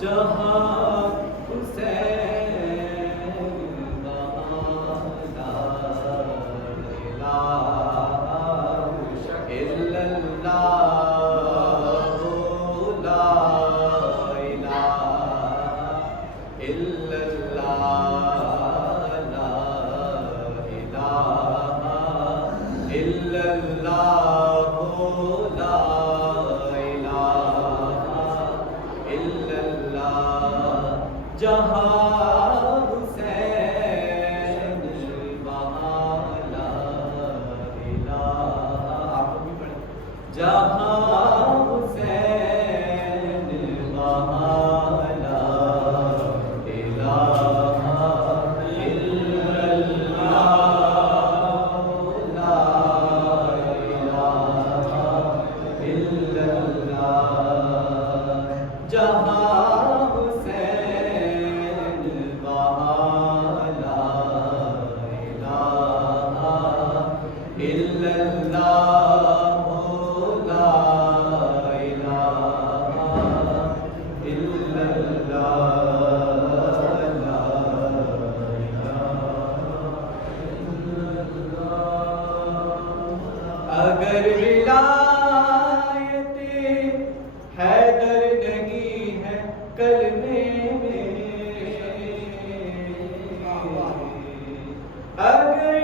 جہاں حسین اگر ولایت حیدر نہیں ہے کلمے میں، اگر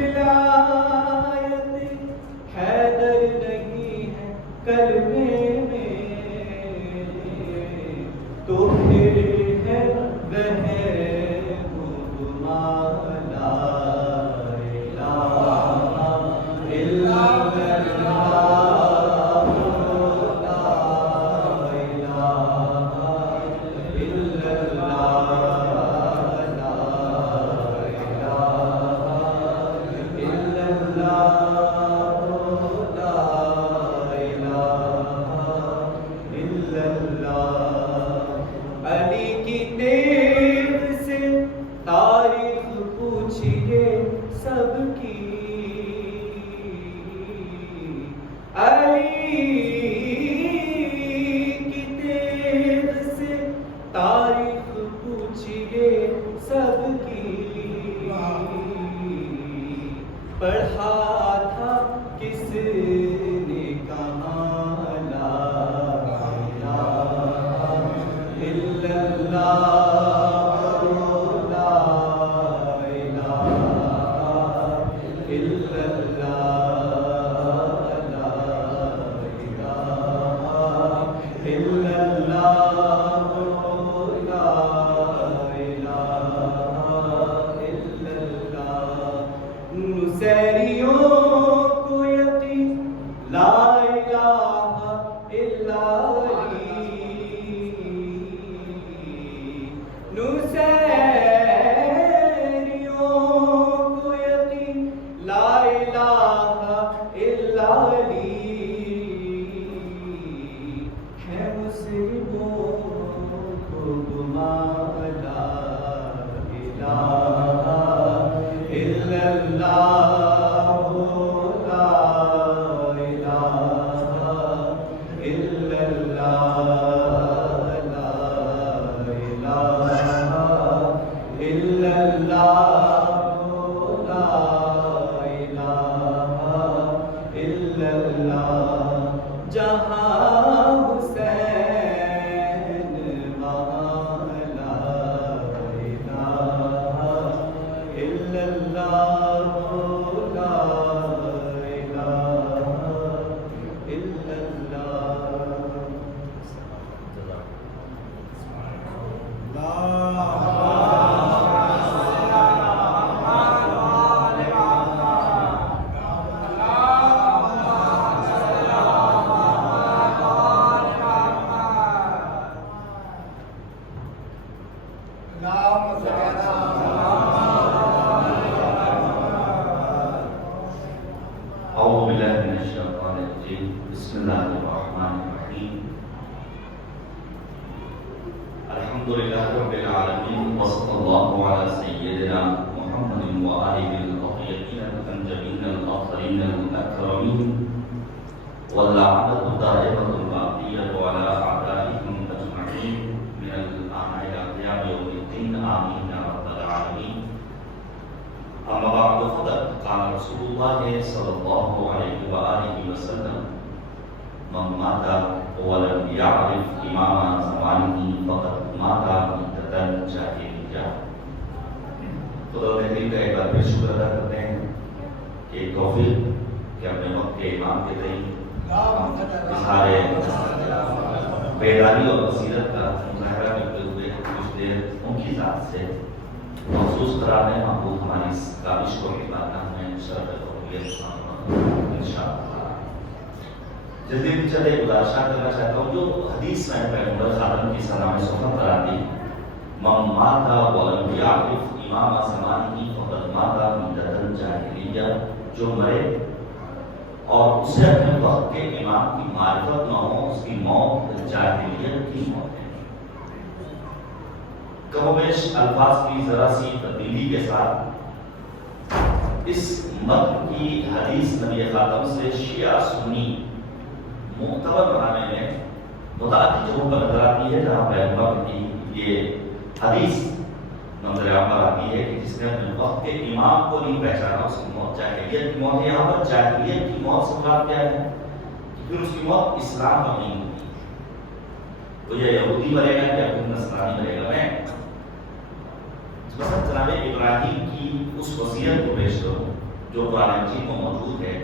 ولایت حیدر نہیں ہے کلمے میں، تو پھر ہے علی کی تیغ سے تاریخ پوچھئے سب کی، علی کی تیغ سے تاریخ پوچھئے سب کی، پڑھا تھا کس نے کہاں لا الہ الا اللہ، لا الہ الا اللہ، لا الہ الا اللہ، لا الہ الا اللہ۔ نصیریوں کو یقین لا الہ الا علی، نصیریوں کو یقین لا الہ الا علی، ہے مسلموں کو گمان لا الہ الا اللہ، لا الہ الا اللہ، لا الہ الا اللہ، لا الہ الا اللہ۔ جہاں حسین وہاں لا الہ الا اللہ، لا الہ الا اعوذ باللہ من الشیطان الرجیم، بسم اللہ الرحمن الرحیم، الحمدللہ رب العالمین، وصلی اللہ علی سیدنا محمد وآلہ الطاہرین المنتجبین الاطہرین الاکرمین، واللعنة دائمة باقية على أعدائهم أجمعين من الآن إلى قيام يوم الدين آمين يا رب العالمين. أما بعد فقد قال رسول الله صلى الله عليه وآله وسلم من مات ولم يعرف إمام زمانه فقد مات ميتة جاهلية. خدا کریم کا ایک بار پھر شکر ادا کرتے ہیں کہ توفیق کہ اپنے وقت کے امام کے تئیں اظہار بیداری اور بصیرت کا مظاہرہ کرتے ہوئے کچھ دیر ان کی ذات سے محسوس قرار دیں. محبوب ہماری اس کاوش کو نبھانا ہمیں شرف قبولیت انشاءاللہ. جلدی بھی چلے گزارشات کرنا چاہتا ہوں. جو حدیث میں پیغمبر خاتم کی صلاح میں صحبت قرار دی من مات ولم يعرف امام زمانه فقد مات ميتة جاهلية، جو مرے اور اسے اپنے وقت کے امام کی معرفت نہ ہو اس کی موت جاہلیت کی موت ہے. کم و بیش الفاظ کی ذرا سی تبدیلی کے ساتھ اس متن کی حدیث نبی خاتم سے شیعہ سنی معتبر بنانے میں متعدد جگہوں پر نظر آتی ہے جہاں پیغمبر کی یہ حدیث نظر عام پر آتی ہے کہ جس نے اپنے وقت کے امام کو نہیں پہچانا اس کی موت جاہلیت کی موت ہے. یہاں پر جاہلیت کی موت سے مراد کیا ہے کہ پھر اس کی موت اسلام میں نہیں ہوتی. تو یہ یہودی مرے گا یا پھر نصرانی مرے گا. میں مثلا جناب ابراہیم کی اس وصیت کو پیش کروں جو قرآن مجید میں موجود ہے.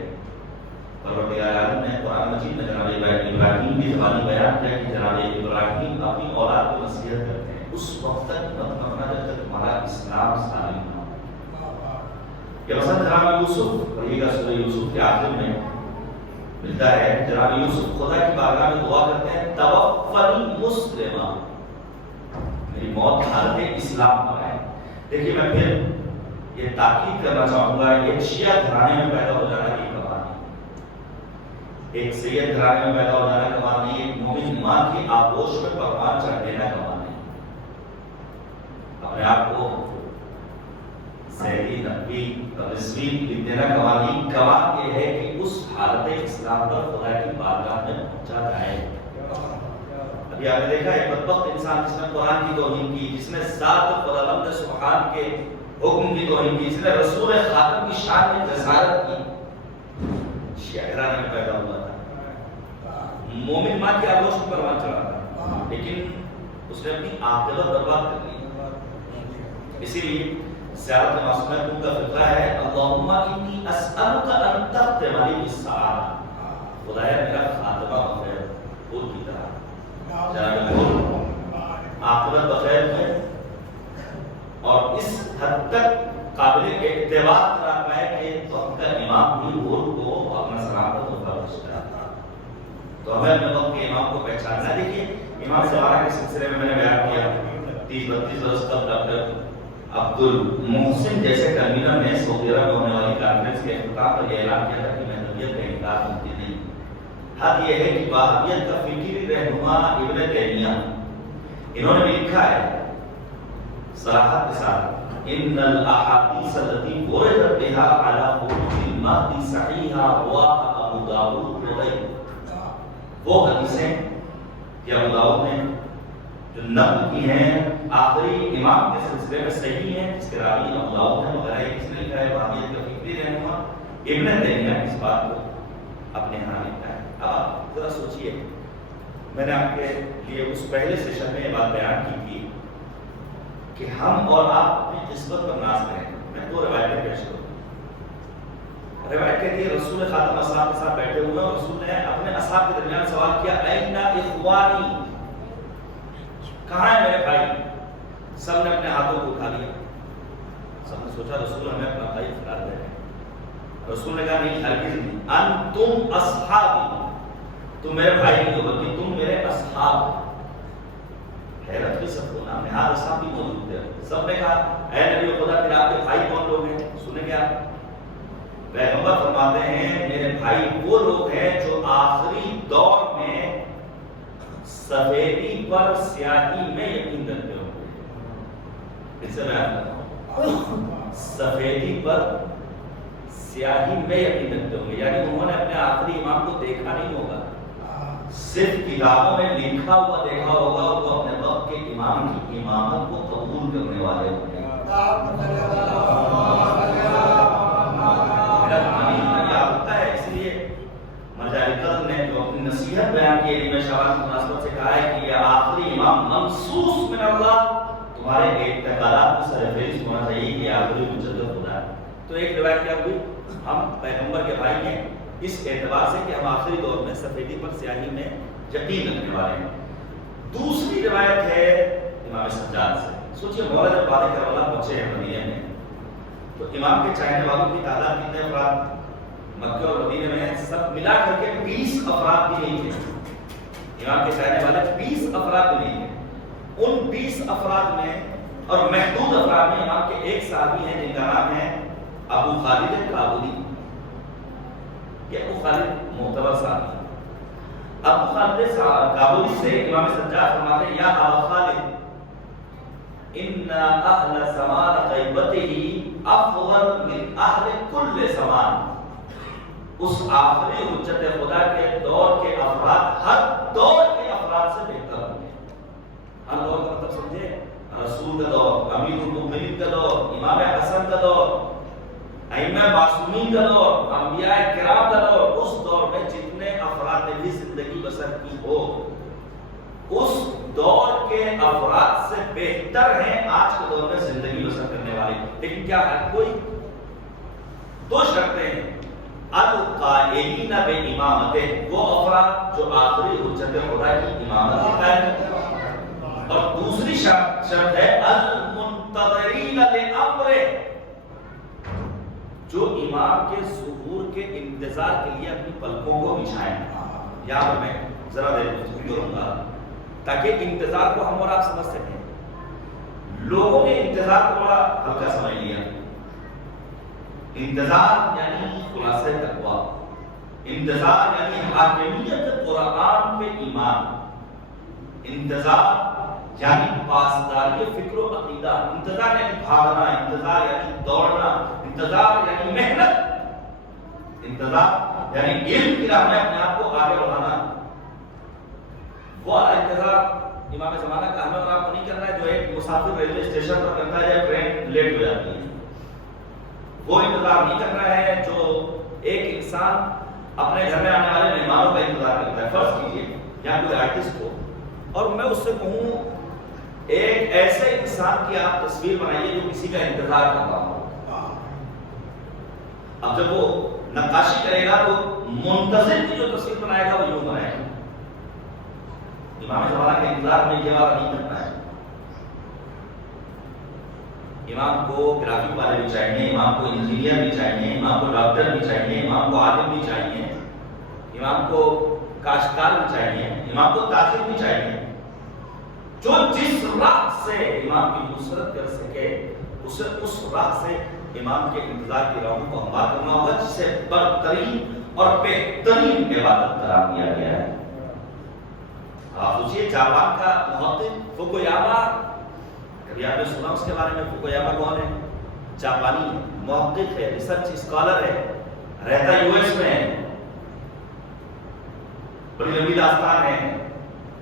پروردگار عالم نے قرآن مجید میں جناب ابراہیم کی زبانی بیان کیا کہ جناب ابراہیم اپنی اولاد کو نصیحت کرتے ہیں اس وقت تک مت مرنا جب تک تمہارا اسلام سالم نہ ہو. یا مثلا جناب یوسف پڑھیے گا سورہ یوسف کے آخر میں ملتا ہے جناب یوسف خدا کی بارگاہ میں دعا کرتے ہیں توفنی مسلما، میری موت حالت اسلام پر ہے. دیکھیے میں پھر یہ تاکید کرنا چاہوں گا ایک شیعہ گھرانے میں پیدا ہو جانا کی کمال نہیں، ایک سید گھرانے میں پیدا ہو جانا کمال نہیں، ایک مومن ماں کی آغوش میں پروان چڑھ دینا کمال نہیں. اپنے آپ کو سیدی نبی رضوی دینا کمال نہیں. کمال یہ ہے کہ اس حالت اسلام پر خدا کی بارگاہ میں پہنچا جائے. ابھی آپ نے دیکھا ایک بدبخت انسان جس نے قرآن کی توہین کی، جس نے ذات خداوند سبحان کے حکم کی توہین کی، جس نے رسول خاتم کی شان میں جسارت کی، شیعہ گھرانے میں پیدا ہوا تھا، مومن ماں کی آغوش میں پروان چڑھا تھا، لیکن اس نے اپنی عاقبت برباد کر لی. اسی لیے سیارت معصومہ کا فقرہ ہے اللہم انی اسألک ان تختم لی بالسعادہ، خدایا میرا خاتمہ بخیر پھول کی طرح، جناب پھول عاقبت بخیر ہے اور اس حد تک قابل اعتبار قرار پائے کہ وقت کا امام بھی پھول کو اپنا سلامت ہوتا بخشتا تھا. تو ہمیں اپنے وقت کے امام کو پہچاننا. دیکھیے امام زمانہ کے سلسلے میں نے بیان کیا 30-32 برس قبل ڈاکٹر عبد المحسن جیسے کنوینر نے سعودی عرب میں ہونے والی کانفرنس کے اختتام پر یہ اعلان کیا تھا کہ مہدویت کا انکار ممکن نہیں. حد یہ ہے کہ وہابیت کا فکری رہنما ابن تیمیہ انہوں نے بھی لکھا ہے صراحت کے ساتھ ان الاحادیث التي وردت بها على خروج المهدي صحیحہ رواها ابو داؤد وغیرہ، وہ حدیثیں کہ ابو داؤد نے جو نقل کی ہیں آخری امام کے سلسلے میں صحیح ہیں، جس کے راوی ابو داؤد ہیں وغیرہ. کس نے لکھا ہے وہابیت کا فکری رہنما ابن تیمیہ نے اس بات کو اپنے ہاں لکھا ہے. اب آپ ذرا سوچئے، میں نے آپ کے لیے اس پہلے سیشن میں یہ بات بیان کی تھی کہ ہم اور آپ اپنی نسبت پر ناز کریں. میں دو روایتیں پیش کروں. روایت کہتی ہے رسول خاتم اصحاب کے ساتھ بیٹھے ہوئے اور رسول نے اپنے اصحاب کے درمیان سوال کیا این اخوانی، کہاں ہے میرے بھائی؟ سب نے اپنے ہاتھوں کو اٹھا لیا. سب نے سوچا رسول ہمیں اپنا بھائی قرار دے رہے ہیں. رسول نے کہا نہیں ہرگز نہیں، انتم اصحابی، تم میرے بھائی نہیں ہو بلکہ تم میرے اصحاب. حیرت کی سب کو نام نہاد اصحاب بھی موجود تھے. سب نے کہا اے نبی خدا پھر آپ کے بھائی کون لوگ ہیں؟ سنیں گے آپ. پیغمبر فرماتے ہیں میرے بھائی وہ لوگ ہیں جو آخری دور میں سفیدی پر سیاہی میں یقین رکھتے ہوں. اس سے میں سفیدی پر سیاہی میں یقین رکھتے ہوں گے، یعنی انہوں نے اپنے آخری امام کو دیکھا نہیں ہوگا، صرف کتابوں میں لکھا ہوا دیکھا ہوگا، اور وہ اپنے وقت کے امام کی امامت کو قبول کرنے والے ہوں گے۔ میرا تعلیم یاد ہوتا ہے، اس لیے مجاہد نے جو اپنی نصیحت بیان کی علم شعبان کی مناسبت سے کہا ہے کہ یہ آخری امام ممسوس من اللہ، تمہارے اعتقادات میں سر فہرست ہونا چاہیے کہ آخری مجدد خدا ہے۔ تو ایک روایت کیا ہوئی، ہم پیغمبر کے بھائی ہیں اس اعتبار سے کہ ہم آخری دور میں سفیدی پر سیاہی میں یقین رکھنے والے ہیں۔ دوسری روایت ہے امام سجاد سے۔ سوچئے مولا جب وادی کربلا پہنچے ہیں مدینے میں، تو امام کے چاہنے والوں کی تعداد کتنے افراد مکہ اور مدینے میں؟ سب ملا کر کے 20 افراد بھی نہیں تھے۔ امام کے چاہنے والے 20 افراد بھی نہیں تھے۔ ان 20 افراد میں اور محدود افراد میں امام کے ایک صحابی ہیں جن کا نام ہے ابو خالد کابلی۔ یہ ابو خالد معتبر صحابی ہے۔ ابو خالد کابلی سے امام سجاد فرماتے ہیں، یا ابو خالد ان اہل زمان غیبتہ افضل من اہل کل زمان۔ اس آخری حجت خدا کے دور کے افراد ہر دور کے افراد سے بہتر ہوں گے۔ ہر دور کا مطلب سمجھے، رسول کا دور، امیر المؤمنین کا دور، امام حسن کا دور، ائمہ معصومین کا دور، انبیاء کرام کا دور، اس دور میں جتنے افراد نے بھی زندگی بسر کی ہو، اس دور کے افراد سے بہتر ہیں آج کے دور میں زندگی بسر کرنے والے۔ لیکن کیا ہے، کوئی دو شرطیں ہیں، القائلین بامامتہ، وہ افراد جو آخری حجت خدا کی امامت کے قائل ہیں، اور دوسری شرط ہے المنتظرین لامرہ، جو امام کے ظہور کے انتظار کے لیے اپنی پلکوں کو بچھائیں۔ یہاں پر میں ذرا دیر گفتگو کروں گا تاکہ انتظار کو ہم اور آپ سمجھ سکیں۔ لوگوں نے انتظار کو بڑا ہلکا سمجھ لیا۔ انتظار یعنی خلاصہ تقویٰ، انتظار یعنی حاکمیت قرآن پہ ایمان، انتظار یعنی پاسداری فکر و عقیدہ، انتظار یعنی بھاگنا، انتظار یعنی دوڑنا، انتظار یعنی محنت، انتظار یعنی علم کی راہ میں اپنے آپ کو آگے بڑھانا۔ وہ انتظار امام زمانہ کا ہمیں اور آپ کو نہیں کرنا ہے جو ایک مسافر ریلوے اسٹیشن پر کرتا ہے یا ٹرین لیٹ ہو جاتی ہے۔ وہ انتظار نہیں کرنا ہے جو ایک انسان اپنے گھر میں آنے والے مہمانوں کا انتظار کرتا ہے۔ فرض کیجیے یا کوئی آرٹسٹ ہو اور میں اس سے کہوں ایک ایسے انسان کی آپ تصویر بنائیے جو کسی کا انتظار کر رہا ہو۔ اب جب وہ نقاشی کرے گا تو منتظر کی جو تصویر بنائے گا وہ یوں بنائے گا۔ امام زمانہ کے انتظار میں یہ بات نہیں کرنا ہے۔ امام کو گرافک والے بھی چاہیے، امام کو انجینئر بھی چاہیے، امام کو ڈاکٹر بھی چاہیے، امام کو عالم بھی چاہیے، امام کو کاشتکار بھی چاہیے، امام کو تاجر بھی چاہیے۔ جو جس راہ سے امام کی نصرت کر سکے اسے اس راہ سے امام کے انتظار کی راہوں کو ہموار کرنا ہوگا، جسے برترین اور بہترین عبادت قرار دیا گیا ہے۔ آپ سوچیے جاپان کا محقق فوکویاما، کبھی آپ نے سنا اس کے بارے میں؟ فوکویاما کون ہے؟ جاپانی محقق ہے، ریسرچ اسکالر ہے، رہتا یو ایس میں ہے، بڑی لمبی داستان ہے۔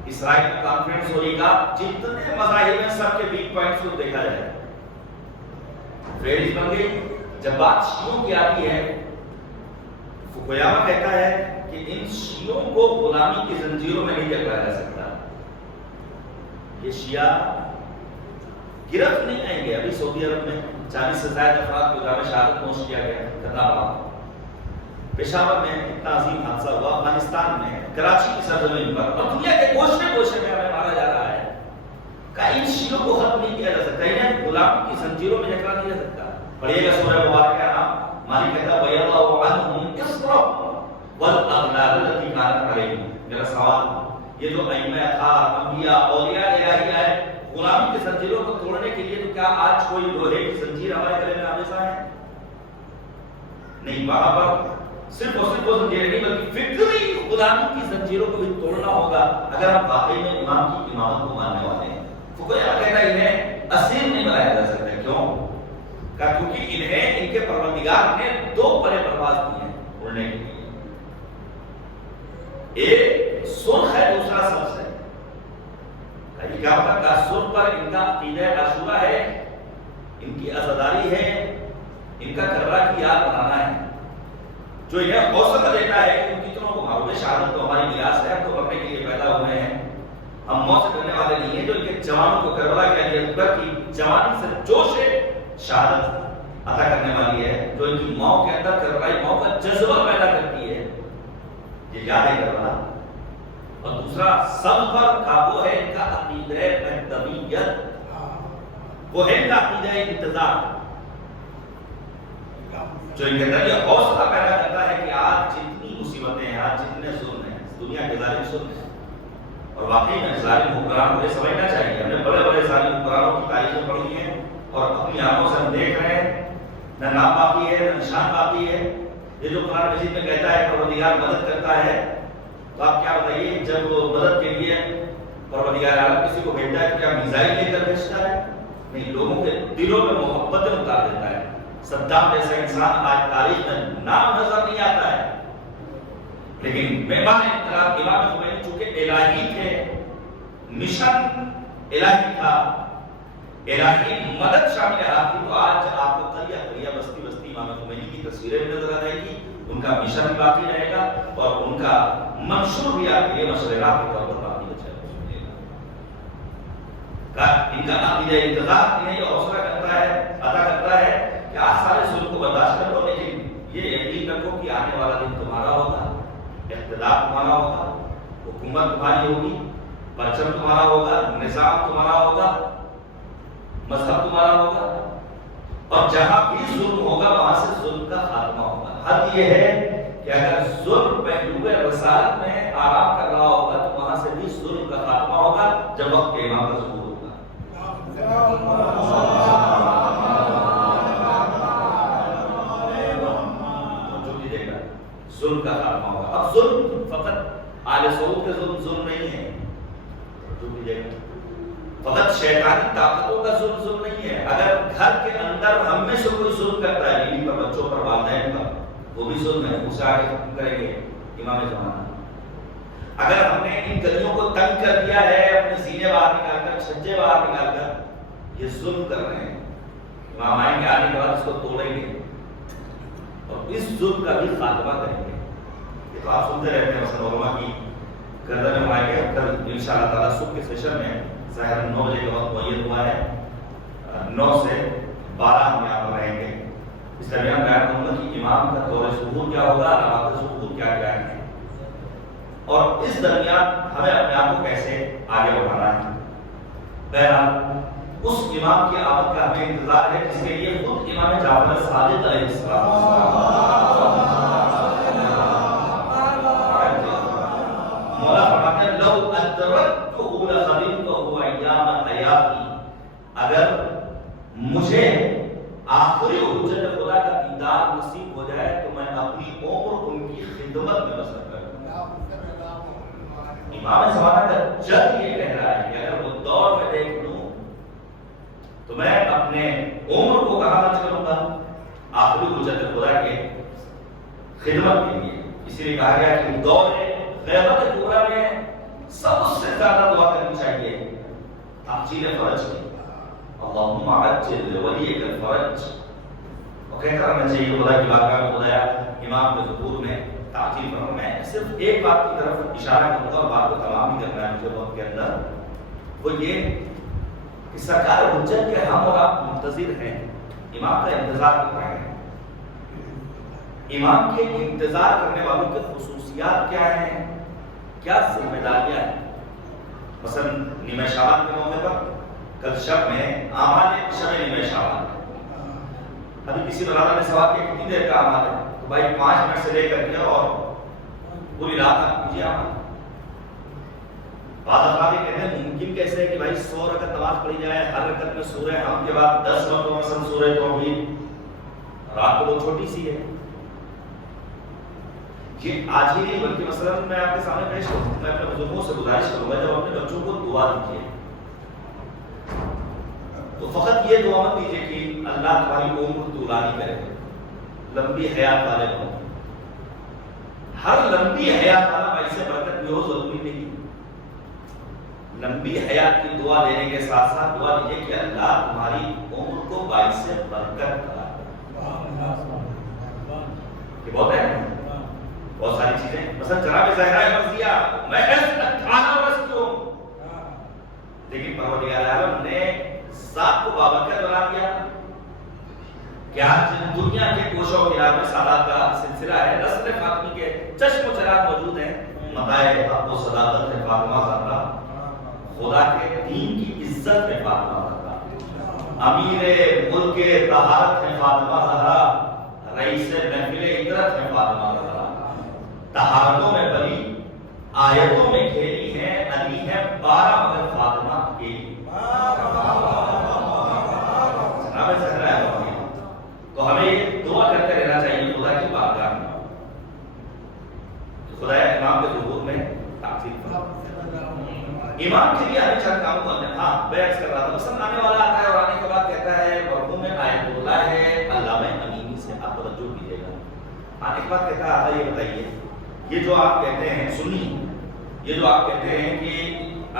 اسرائیل میں کانفرنس ہوئی گا، جتنے مذاہب ہیں سب کے ویک پوائنٹس کو دیکھا جائے، فہرست بن گئی۔ جب بات شیعوں کی آتی ہے، فوکویاما کہتا ہے کہ ان شیعوں کو غلامی کی زنجیروں میں نہیں جکڑا جا سکتا۔ یہ شیعہ گرفت نہیں آئیں گے۔ ابھی سعودی عرب میں 40 سے زائد افراد کو جامع شہادت پہنچ کیا گیا، خطرہ پشاور میں اتنا عظیم حادثہ ہوا، افغانستان میں کراچی کی سرزمین پر، اور دنیا کے گوشے گوشے میں ہمیں مارا جا رہا ہے۔ کہ ان شیعوں کو ختم نہیں کیا جا سکتا، انہیں غلامی کی زنجیروں میں جکڑا نہیں جا سکتا۔ پڑھیے گا سورہ مبارکہ نام، مالک کہتا ہے وَيَضَعُ عَنْهُمْ إِصْرَهُمْ وَالْأَغْلَالَ الَّتِي كَانَتْ عَلَيْهِمْ۔ میرا سوال، یہ جو ائمہ اطہار، انبیاء، اولیاء الہی آئے غلامی کی زنجیروں کو توڑنے کے لیے، تو کیا آج کوئی لوہے کی زنجیر ہمارے گلے میں آویزاں ہے؟ نہیں، وہاں پر صرف اور صرف وہ زنجیریں نہیں بلکہ فکری غلامی کی زنجیروں کو بھی توڑنا ہوگا اگر ہم واقعی میں امام کی امامت کو ماننے والے ہیں۔ فقیہ کہتا ہے انہیں اسیر نہیں بنایا جا سکتا۔ کیوں؟ کیونکہ انہیں ان کے پروردگار نے دو پرے پرواز دی ہیں اڑنے کے لیے، ایک سرخ ہے، دوسرا سبز ہے۔ کیا ہوتا ہے؟ سرخ پر ان کا عقیدہ عاشورہ ہے، ان کی عزاداری ہے، ان کا کربلا کی یاد بنانا ہے، جو انہیں حوصلہ دیتا ہے کہ ان کتنوں کو معروف شہادت تو ہماری میراث ہے، ہم تو مرنے کے لیے پیدا ہوئے ہیں، ہم موت سے ڈرنے والے نہیں ہیں۔ جو ان کے جوانوں کو کربلا کے لیے اکبر کی جوانی سے جوش شہادت عطا کرنے والی ہے، جو ان کی ماں کے اندر کربلائی ماں کا جذبہ پیدا کرتی ہے، یہ یاد ہے کربلا۔ اور دوسرا سب پر قابو ہے ان کا عقیدہ مہدویت، وہ ہے ان کا عقیدہ انتظار، جو ان کے اندر یہ حوصلہ پیدا کرتا ہے کہ آج جتنی مصیبتیں ہیں، آج جتنے ظلم ہیں، دنیا کے ظالم ظلم ہیں، اور واقعی میں ظالم حکمرانوں کو یہ سمجھنا چاہیے، ہم نے بڑے بڑے ظالم حکمرانوں کی تاریخیں پڑھی ہیں اور اپنی آنکھوں سے ہم دیکھ رہے ہیں، نہ نام باقی ہے نہ نشان باقی ہے۔ یہ جو قرآن مجید میں کہتا ہے پروردگار مدد کرتا ہے، تو آپ کیا بتائیے جب وہ مدد کے لیے پروردگار عالم کسی کو بھیجتا ہے تو کیا میزائل لے کر بھیجتا ہے؟ نہیں، لوگوں کے دلوں میں محبتیں اتار دیتا ہے۔ صدام جیسا انسان آج تاریخ میں نام نظر نہیں آتا ہے، لیکن مہمان انقلاب امام خمینی چونکہ الہی تھے، مشن الہی تھا، الہی مدد شامل حال تھی، تو آج آپ کو قریہ قریہ بستی بستی امام خمینی کی تصویریں بھی نظر آ جائے گی، ان کا مشن بھی باقی رہے گا اور ان کا منشور بھی آپ کے لیے مشورہ کے طور پر باقی بچے گا۔ ان کا عقیدہ انتظار انہیں یہ حوصلہ کرتا ہے، عطا کرتا ہے کہ آج سارے ظلم کو برداشت کر لو، لیکن یہ یقین رکھو کہ آنے والا دن تمہارا ہوگا، اقتدار تمہارا ہوگا، حکومت تمہاری ہوگی، پرچم تمہارا ہوگا، نظام تمہارا ہوگا، مذہب تمہارا ہوگا، اور جہاں بھی ظلم ہوگا وہاں سے ظلم کا خاتمہ ہوگا۔ حد یہ ہے کہ اگر ظلم پہلو رسالت میں آرام کر رہا ہوگا تو وہاں سے بھی ظلم کا خاتمہ ہوگا جب وقت کے امام کا ظہور ہوگا۔ ظلم کا خاتمہ ہوگا۔ اب ظلم فقط آل سعود کے ظلم نہیں ہے، جو بھی دیکھا فقط شیطانی طاقتوں کا ظلم نہیں ہے۔ اگر گھر کے اندر ہم میں سے کوئی ظلم کرتا ہے، بیوی پر، بچوں پر، والدین پر، وہ بھی ظلم ہے، اسے آگے ختم کریں گے امام زمانہ۔ اگر ہم نے ان گلیوں کو تنگ کر دیا ہے، اپنے سینے باہر نکال کر، چھجے باہر نکال کر، یہ ظلم کر رہے ہیں، امام آئیں گے، آنے کے بعد اس کو توڑیں گے اور اس ظلم کا بھی خاتمہ کریں گے۔ یہ تو آپ سنتے رہتے ہیں، مثلا علماء کی گردن میں آئے گے، کل انشاءاللہ تعالیٰ صبح کے سیشن میں ظاہر 9 بجے کا وقت معین ہوا ہے، 9 سے 12 ہم یہاں پر رہیں گے۔ اس درمیان بیان کروں گا کہ امام کا دور ظہور کیا ہوگا، نواز ظہور کیا کیا ہے، اور اس درمیان ہمیں اپنے آپ کو کیسے آگے بڑھانا ہے۔ بہرحال اس امام کی آمد کا ہمیں انتظار ہے جس کے لیے خود امام جعفر صادق علیہ السلام مولا فرماتے ہیں لو ادرکتہ لخدمتہ ایام حیاتی، اگر مجھے آخری حجت خدا کا دیدار نصیب ہو جائے تو میں اپنی عمر ان کی خدمت میں بسر کروں۔ امام زمانہ کا جد یہ کہہ رہا ہے کہ اگر وہ دور میں دیکھ لوں تو میں اپنے عمر کو کہاں خرچ کروں گا؟ آخری حجت خدا کے خدمت کے لیے۔ اسی لیے کہا گیا کہ دور غیبت کبریٰ میں سب سے زیادہ دعا کرنی چاہیے تعجیل فرج کی، اللہم عجل ولیک الفرج، اور کہتا رہنا چاہیے خدا کی بارگاہ میں، خدایا امام کے ظہور میں تعجیل فرما۔ میں صرف ایک بات کی طرف اشارہ کروں گا اور بات کو تمام بھی کرنا ہے مجھے وقت کے اندر، وہ یہ کہ سرکار حجت کے ہم اور آپ منتظر ہیں، امام کا انتظار کر رہے ہیں۔ امام کے انتظار کرنے والوں کے خصوصیات کیا ہیں، کیا ذمہ داریاں ہیں؟ مثلا نیمہ شعبان کے موقع پر کل شب میں اعمال شب نیمہ شعبان، ابھی کسی برادر نے سوال کیا کتنی دیر کا اعمال ہے، تو بھائی 5 منٹ سے لے کر کے اور پوری رات تک کیجیے اعمال۔ بعض افراد یہ کہتے ہیں ممکن کیسے ہے کہ بھائی 100 رکعت نماز پڑھی جائے، ہر رکعت میں سورہ حمد کے بعد 10 مرتبہ مثلا سورہ توحید، رات تو وہ چھوٹی سی ہے۔ یہ آج ہی نہیں بلکہ مثلا میں آپ کے سامنے پیش کروں، میں اپنے بزرگوں سے گزارش کروں گا جب اپنے بچوں کو دعا دیجیے، تو فقط یہ دعا مت دیجیے کہ اللہ تمہاری عمر طولانی کرے، لمبی حیات والے ہوں۔ ہر لمبی حیات والا باعث برکت بھی ہو ضروری نہیں۔ لمبی حیات کی دعا دینے کے ساتھ ساتھ دعا دیجیے کہ اللہ تمہاری عمر کو باعث برکت کرا۔ یہ بہت ہے، بہت ساری چیزیں، مثلا جناب زہرا مرضیہ محض 18 برس کی ہوں، لیکن پروردگار عالم نے سات کو بابرکت بنا دیا کہ آج دنیا کے گوشوں و کنار میں سادات کا سلسلہ ہے، نسل فاطمی کے چشم و چراغ موجود ہیں، متاع حق و صداقت میں فاطمہ زہرا، خدا کے دین کی عزت میں فاطمہ زہرا، امیر ملک طہارت میں فاطمہ زہرا، رئیس محفل عطرت میں فاطمہ زہرا، طہارتوں میں بلی، آیتوں میں کھیلی ہے، علی ہے 12 مگر فاطمہ اکیلی۔ جناب زہرا ہے، تو ہمیں یہ دعا کرتے رہنا چاہیے خدا کی بارگاہ میں، خدا امام کے ظہور میں تاثیر فرما۔ امام کے لیے ہمیں چند کاموں کو اندر، ہاں میں عرض کر رہا تھا، مثلا آنے والا آتا ہے اور آنے کے بعد کہتا ہے مرحوم میں آیت اللہ ہے، علامہ امینی سے آپ توجہ کیجیے گا، آنے کے بعد کہتا ہے آقا یہ بتائیے، یہ جو آپ کہتے ہیں سنی، یہ جو آپ کہتے ہیں کہ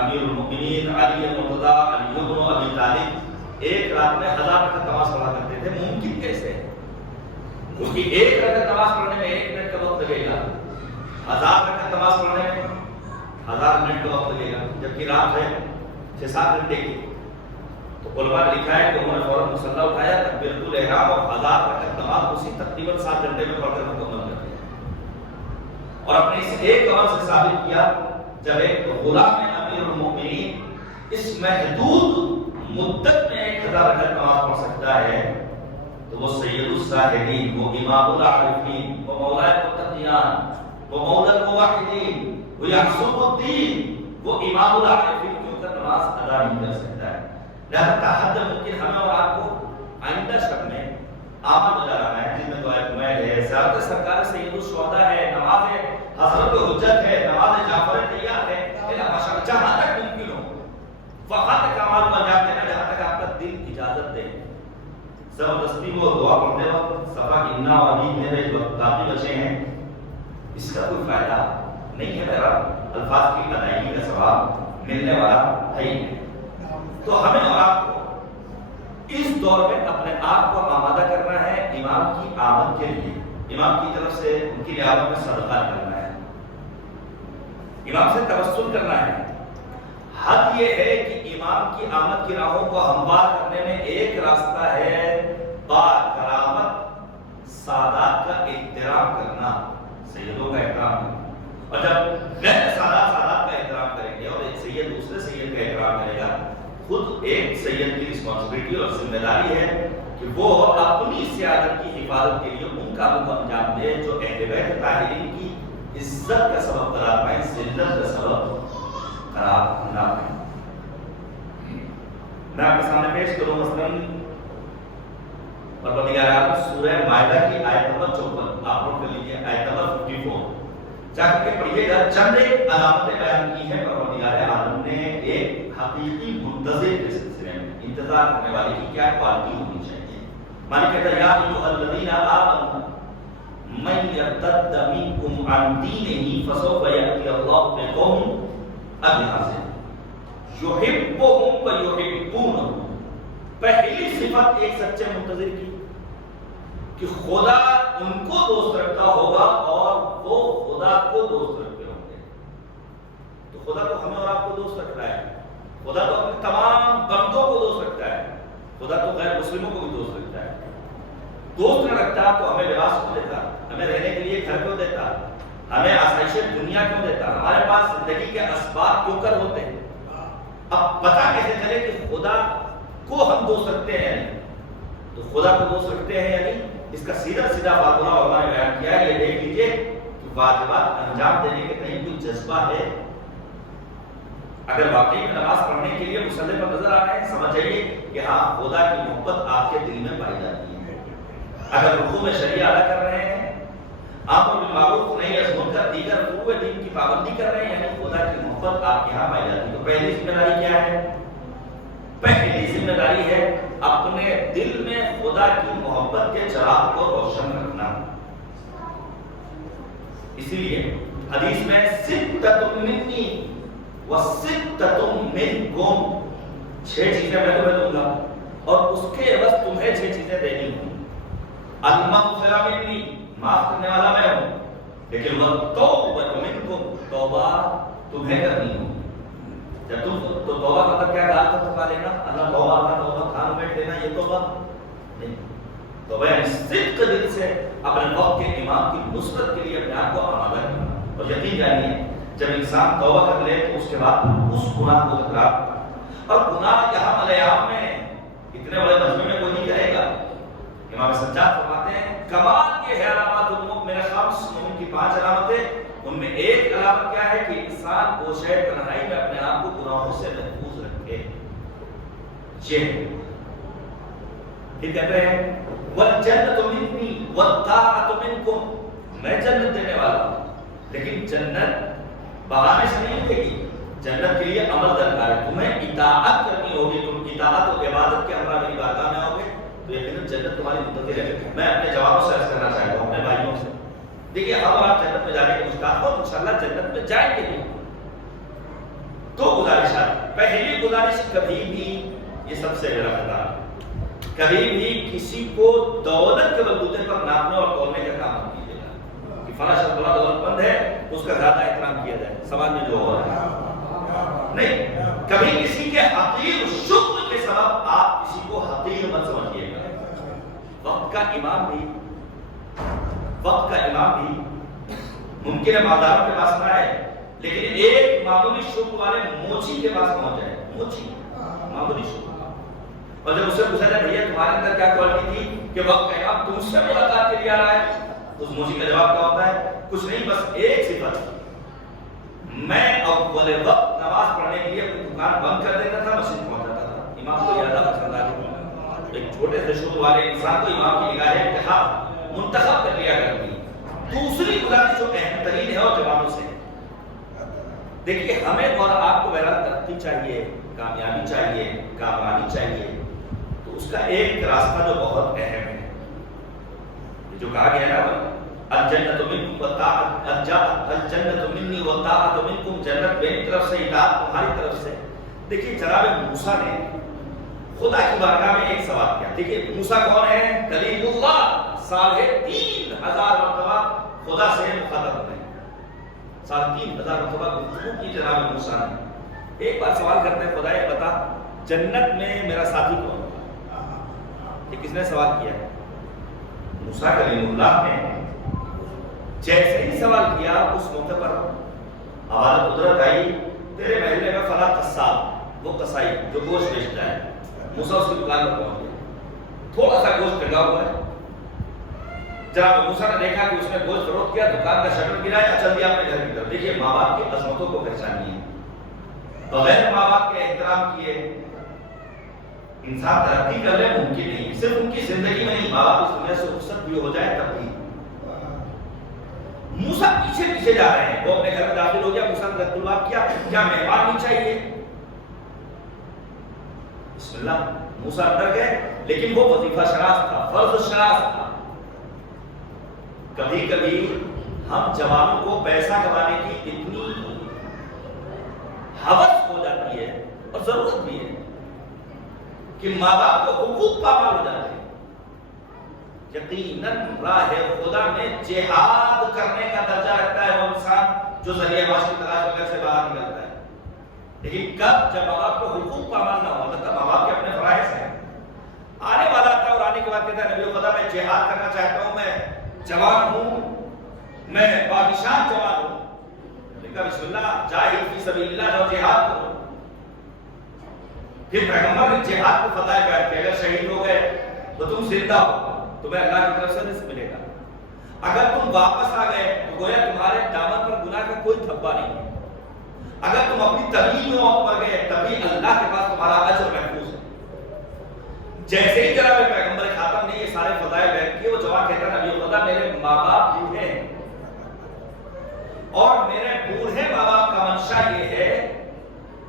امیر المؤمنین علی المرتضی علی بن ابی طالب ایک رات میں 1000 رکعت نماز پڑھا کرتے تھے، ممکن کیسے ہے؟ کیونکہ ایک رکعت نماز پڑھنے میں 1 منٹ کا وقت لگے گا، 1000 رکعت نماز پڑھنے میں 1000 منٹ کا وقت لگے گا، جبکہ رات ہے 6-7 گھنٹے کی۔ تو علماء نے لکھا ہے کہ انہوں نے فوراً مصلی اٹھایا، تکبیرۃ الاحرام اور 1000 رکعت نماز اسی تقریباً 7 گھنٹے میں پڑھ کر مکمل کر دیا، اور اپنے اس ایک عمل سے ثابت کیا جب ایک غلام امیر المؤمنین اس محدود مدت میں 1000 رکعت نماز پڑھ سکتا ہے تو وہ سید الزاہدین، وہ امام العارفین، وہ مولا المتقیان، وہ مولا الموحدین، وہ یعصب الدین، وہ امام العارفین کیوں کر نماز ادا نہیں کر سکتا ہے؟ لہذا حد ممکن ہمیں اور آپ کو آئندہ شب میں عمل میں لانا ہے، جن میں دعائے کمیل ہے، زیارت سرکار سید الشہداء ہے، نماز حضرت حجت ہے، نماز جعفر طیار ہے، جہاں تک ممکن ہو وہاں تک اعمال کو انجام دینا، جہاں تک آپ کا دل اجازت دے۔ زبردستی وہ دعا پڑھتے وقت صفا گننا اور عید میں جو باقی بچے ہیں، اس کا کوئی فائدہ نہیں ہے، بہرحال الفاظ کی ادائیگی کا ثواب ملنے والا ہے ہی نہیں۔ تو ہمیں اور آپ کو اس دور میں اپنے آپ کو آمادہ کرنا ہے امام کی آمد کے لیے، امام کی طرف سے ان کی رعایت میں صدقہ کرنا ہے، امام سے توسل کرنا ہے۔ حد یہ ہے کہ امام کی آمد کی راہوں کو ہموار کرنے میں ایک راستہ ہے با کرامت سادات کا احترام کرنا، سیدوں کا احترام کرنا، اور جب غیر سادات کا احترام کریں گے اور ایک سید دوسرے سید کا احترام کرے گا، خود ایک سید کی رسپانسبلٹی اور ذمہ داری ہے کہ وہ اپنی سیادت کی حفاظت کے لیے ان کاموں کو انجام دے جو اہل بیت طاہرین کی عزت کا سبب قرار پائیں، ذلت کا سبب قرار نہ پائیں۔ میں آپ کے سامنے پیش کروں مثلاً پروردگار عالم سورہ مائدہ کی آیت نمبر 54، آپ نوٹ کر لیجیے، آیت نمبر 54 جا کے پڑھیے گا۔ چند ایک علامتیں بیان کی ہیں پروردگار عالم نے ایک حقیقی منتظر کے سلسلے میں، انتظار کرنے والے کی کیا کوالٹی ہونی چاہیے۔ مالک کہتا ہے یا ایھا الذین آمنوا من یرتد منکم عن دینہ فسوف یأتی اللہ بقوم، اب یہاں سے یحبہم ویحبونہ، پہلی صفت ایک سچے منتظر کی کہ خدا ان کو دوست رکھتا ہوگا اور وہ خدا کو دوست رکھتے ہوں گے۔ تو خدا تو ہمیں اور آپ کو دوست رکھتا ہے، خدا تو اپنے تمام بندوں کو دوست رکھتا ہے، خدا تو غیر مسلموں کو بھی دوست رکھتا ہے۔ دوست نہ رکھتا تو ہمیں لباس کیوں دیتا، ہمیں رہنے کے لیے گھر کیوں دیتا، ہمیں آسائش دنیا کیوں دیتا، ہمارے پاس زندگی کے اسباب کیوں کر ہوتے ہیں؟ اب پتہ کیسے چلے کہ خدا کو ہم دوست رکھتے ہیں تو خدا کو دوست رکھتے ہیں یا نہیں؟ اس کا سیدھا سیدھا فارمولہ علماء نے بیان کیا ہے، یہ دیکھ لیجیے کہ واجبات انجام دینے کے کہیں کوئی جذبہ ہے۔ اگر واقعی میں نماز پڑھنے کے لیے مصلی پر نظر آ رہے ہیں، سمجھ جائیے کہ ہاں خدا کی محبت آپ کے دل میں پائی جاتی ہے۔ اگر رکوع میں شریعہ ادا کر رہے ہیں، امر بالمعروف نہی از منکر، دیگر فروع دین کی پابندی کر رہے ہیں، یعنی خدا کی محبت آپ کے یہاں پائی جاتی ہے۔ تو پہلی ذمہ داری کیا ہے؟ پہلی ذمہ داری ہے اپنے دل میں خدا کی محبت کے چراغ کو روشن رکھنا. اسی لیے حدیث میں ستۃ منی وستۃ منکم، 6 چیزیں میں تمہیں دوں گا اور اس کے عوض تمہیں 6 چیزیں دینی ہوں. المغفرہ منی، معاف کرنے والا میں ہوں، لیکن والتوبۃ منکم، توبہ تمہیں کرنی ہو. جب تم تو توبہ مطلب کیا گال کا تھکا لینا، اللہ توبہ اللہ توبہ کھانا بیٹھ لینا، یہ توبہ نہیں. توبہ یعنی صدق دل سے اپنے وقت کے امام کی نصرت کے لیے اپنے آپ کو آمادہ کرنا. اور یقین جانیے جب انسان توبہ کر لے تو اس کے بعد اس گناہ کو تکرار کرنا. اور گناہ یہاں ملیام میں اتنے بڑے مجمع میں کوئی نہیں کرے گا. امام سجاد فرماتے ہیں کمال یہ ہے علامات المؤمن خمس، مومن کی 5 علامتیں، ان میں ایک علامت کیا ہے کہ انسان گوشہ تنہائی میں اپنے آپ کو گناہوں سے محفوظ رکھے. یہ پھر کہتے ہیں والجنت منی والطاعۃ منکم، میں جنت دینے والا ہوں، لیکن جنت بہانے سے نہیں ملے گی. جنت کے لیے عمل درکار ہے، تمہیں اطاعت کرنی ہوگی. تم اطاعت و عبادت کے ہمراہ میری بارگاہ میں آؤ گے تو یقیناً جنت تمہاری منتظر ہے. میں اپنے جوابوں سے عرض کرنا چاہتا ہوں اپنے بھائیوں سے، دیکھیے ہم آپ جنت میں جانے کے مستحق ہو، انشاءاللہ جنت میں جائیں گے بھی. تو گزارشات، پہلی گزارش کبھی بھی، یہ سب سے میرا خطاب ہے، کبھی بھی کسی کو دولت کے بلبوتے پر ناپنے اور تولنے کا کام نہیں کیجیے گا کہ فلاں شخص بڑا دولت مند ہے اس کا زیادہ احترام کیا جائے. سماج میں جو ہو رہا ہے نہیں، کبھی کسی کے حقیر شکر کے سبب آپ کسی کو حقیر مت سمجھیے گا. وقت کا امام بھی ممکن ہے مالداروں کے پاس نہ آئے، لیکن ایک معمولی شکر والے موچی کے پاس پہنچ جائے. موچی معمولی شکر، اور جب اسے پوچھا جائے بھیا تمہارے اندر کیا کوالٹی تھی کہ وقت کا امام تم سے ملاقات کے لیے آ رہا ہے، اس موچی کا جواب کیا ہوتا ہے؟ کچھ نہیں، بس ایک صفت، میں اول وقت نماز پڑھنے کے لیے اپنی دکان بند کر دیتا تھا، مسجد پہنچ جاتا تھا. امام کو زیادہ پسند آ گیا. ایک چھوٹے سے شروع والے انسان کو امام کی نگاہیں منتخب کر لیا کرتی. دوسری گزارش جو اہم ترین ہے اور جوابوں سے، دیکھیے ہمیں اور آپ کو بہرحال ترقی چاہیے، کامیابی چاہیے، کامیابی چاہیے، تو اس کا ایک راستہ جو بہت اہم ہے، جو کہا گیا ہے نا الجنت منکم والطاعۃ، الجنت منی والطاعۃ منکم، جنت میری طرف سے، اطاعت تمہاری طرف سے. دیکھیے جناب موسیٰ نے خدا کی بارگاہ میں ایک سوال کیا. دیکھیے موسیٰ کون ہے؟ کلیم اللہ، 3500 مرتبہ خدا سے مخاطب ہوئے، 3500 مرتبہ گفتگو کی جناب موسیٰ نے. ایک بار سوال کرتے ہیں خدا یہ بتا جنت میں میرا ساتھی کون ہوگا؟ یہ کس نے سوال کیا؟ موسیٰ کلیم اللہ نے. جیسے ہی سوال کیا اس موقع پر ہمارا قدرت آئی، تیرے محلے میں فلاں قصاب، وہ قصائی جو گوشت بیچتا ہے. موسیٰ اس کی دکان پر پہنچ گیا، تھوڑا سا گوشت ٹنگا ہوا ہے. جناب موسیٰ نے دیکھا کہ اس نے گوشت فروخت کیا، دکان کا شٹر گرایا، چل دیا اپنے گھر کی طرف. دیکھیے ماں باپ کی عظمتوں کو پہچانیے. بغیر ماں باپ کے احترام کیے انسان ترقی کر لے ممکن نہیں. صرف ان کی زندگی میں نہیں، ماں باپ اس دنیا سے رخصت بھی ہو جائے تب بھی. موسیٰ پیچھے پیچھے جا رہے ہیں، وہ اپنے گھر میں داخل ہو گیا. موسیٰ نے رد الباب کیا، کیا مہمان نہیں چاہیے؟ بسم اللہ. موسیٰ اندر گئے، لیکن وہ وظیفہ شناس تھا، فرض شناس تھا. کبھی کبھی ہم جوانوں کو پیسہ کمانے کی اتنی ہوس ہو جاتی ہے اور ضرورت بھی ہے کہ ماں باپ کو حقوق پامال ہو جاتے ہیں. یقیناً راہ خدا میں جہاد کرنے کا درجہ رکھتا ہے وہ انسان جو ذریعہ معاش کی تلاش وغیرہ سے باہر نکلتا ہے. لیکن کب؟ جب ماں باپ کو حقوق پامال نہ ہو، تب ماں باپ کے اپنے فرائض ہیں. آنے والا تھا اور آنے کے بعد کہتا ہے نبی خدا میں جہاد کرنا چاہتا ہوں، میں جوان ہوں، میں بادشاہ جوان ہوں. بسم اللہ، جاہد فی سبیل اللہ، جاؤ جہاد کرو. پھر پیغمبر نے جہاد کو فتح کیا کہ اگر شہید ہو گئے تو تم زندہ ہو، تمہیں اللہ کی طرف سے رزق ملے گا. اگر تم واپس آ گئے تو گویا تمہارے دامن پر گناہ کا کوئی دھبا نہیں ہے. اگر تم اپنی طویل موت پر گئے تبھی اللہ کے پاس تمہارا اجر محفوظ ہے. جیسے ہی جناب پیغمبر خاتم نے یہ سارے فضائل بیان کیے، وہ جوان کہتا ہے نبی خدا میرے ماں باپ بوڑھے اور میرے بوڑھے ماں باپ کا منشا یہ ہے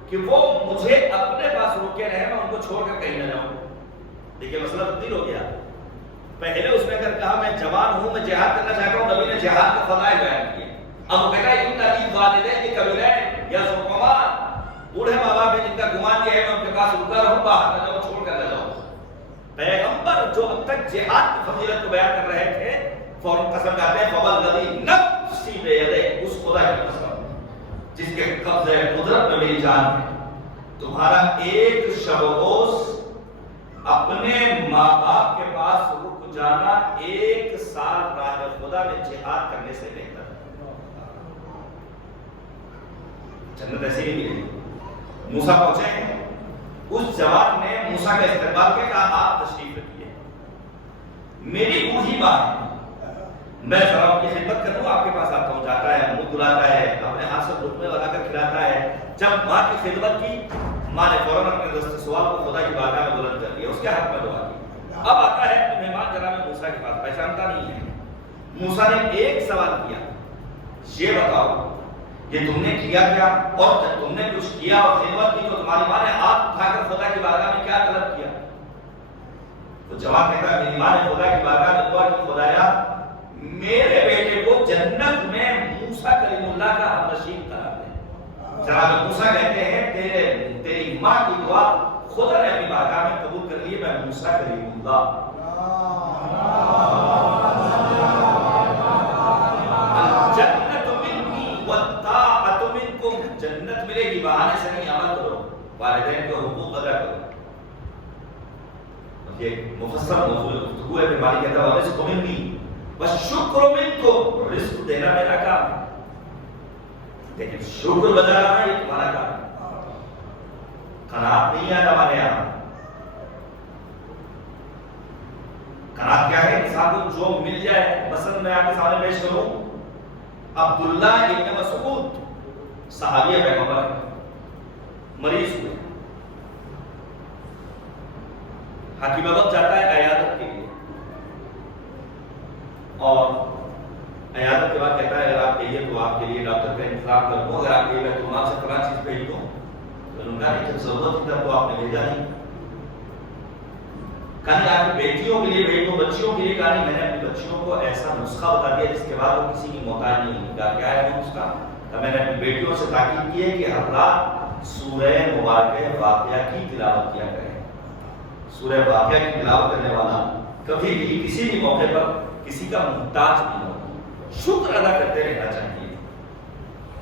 کہ وہ مجھے اپنے پاس روکے رہے، میں ان کو چھوڑ کر کہیں نہ جاؤں. دیکھیے مسئلہ تبدیل ہو گیا. پہلے اس نے اگر کہا میں جوان ہوں، میں جہاد کرنا چاہتا ہوں، نبی نے جہاد کا فضائل بیان کیے. اب وہ کہتا ہے ان علی والدین کے کبیرین یا ذوالقوار، بوڑھے ماں باپ ہیں جن کا گمان یہ ہے میں ان کے پاس رکا رہوں، باہر نہ جاؤں، چھوڑ کر نہ جاؤں. پیغمبر جو اب تک جہاد کی فضیلت کو بیان کر رہے تھے، فوراً قسم کھاتے ہیں فوالذی نفسی بیدہ، اس خدا کی قسم جس کے قبضے قدرت میں میری جان ہے، تمہارا ایک شب و روز اپنے ماں باپ کے پاس رک جانا ایک سال راہ خدا میں جہاد کرنے سے بہتر ہے. جنت ایسی نہیں ملے. موسیٰ پہنچے ہیں، اس جوان نے موسیٰ کا استقبال کیا، کہا آپ تشریف رکھیے، میری بوڑھی ماں ہے، میں ذرا آپ کی خدمت کر لوں، آپ کے پاس آتا ہوں. جاتا ہے، منہ دھلاتا ہے، اپنے ہاتھ سے لقمے لگا کر کھلاتا ہے. جب ماں کی خدمت کی، ماں نے فوراً اپنے دست سوال کو خدا کی بارگاہ میں بلند کر لیا، اس کے حق میں دعا کی. اب آتا ہے مہمان جناب موسیٰ کے پاس، پہچانتا نہیں ہے. موسیٰ نے ایک سوال کیا، یہ بتاؤ یہ تم نے کیا کیا، اور جب تم نے کچھ کیا اور خدمت کی تو تمہاری ماں نے ہاتھ اٹھا کر خدا کی بارگاہ میں کیا طلب کیا؟ تو جواب کہتا ہے میری ماں نے خدا کی بارگاہ میں دعا کی، خدایا میرے بیٹے کو جنت میں موسیٰ کلیم اللہ کا ہمنشین قرار دے. جناب موسیٰ کہتے ہیں تیری ماں کی دعا خدا نے اپنی بارگاہ میں قبول کر لی، میں موسیٰ کلیم اللہ. جنت منی والطاعت منکم، جنت ملے گی بہانے سے نہیں، عمل کرو، والدین کو حقوق ادا کرو. یہ مفصل موضوع گفتگو ہے کہ مالک کہتا ہے رزق منی والشکر منکم، رزق دینا میرا کام ہے لیکن شکر بجا رہا ہے یہ تمہارا کام ہے. قناعت نہیں ہے ہمارے یہاں. قناعت کیا ہے؟ انسان کو جو مل جائے. مثلا میں آپ کے سامنے پیش کروں عبداللہ ابن مسعود، صحابی پیغمبر، مریض ہوئے، حکیم وقت جاتا ہے عیادت کے لیے، اور عیادت کے بعد کہتا ہے اگر آپ کہیے تو آپ کے لیے ڈاکٹر کا انتظام کر دوں، اگر آپ کہیے میں تمام سے فلاں چیز بھیج دوں. تو ان کا نہیں، ضرورت کی طرف تو آپ نے بھیجا نہیں. کہانی آپ کی بیٹیوں کے لیے بھیج دوں، بچیوں کے لیے کہانی میں نے اپنی بچیوں کو ایسا نسخہ بتا دیا جس کے بعد وہ کسی کی محتاج نہیں ہوگی. کیا ہے وہ نسخہ؟ تو میں نے اپنی بیٹیوں سے تاکید کی ہے کہ ہر رات سورہ مبارکہ واقعہ کی تلاوت کیا کریں. سورہ واقعہ کی تلاوت کرنے والا کبھی بھی کسی بھی موقع پر کسی کا محتاج نہیں ہو. شکر ادا کرتے رہنا چاہیے.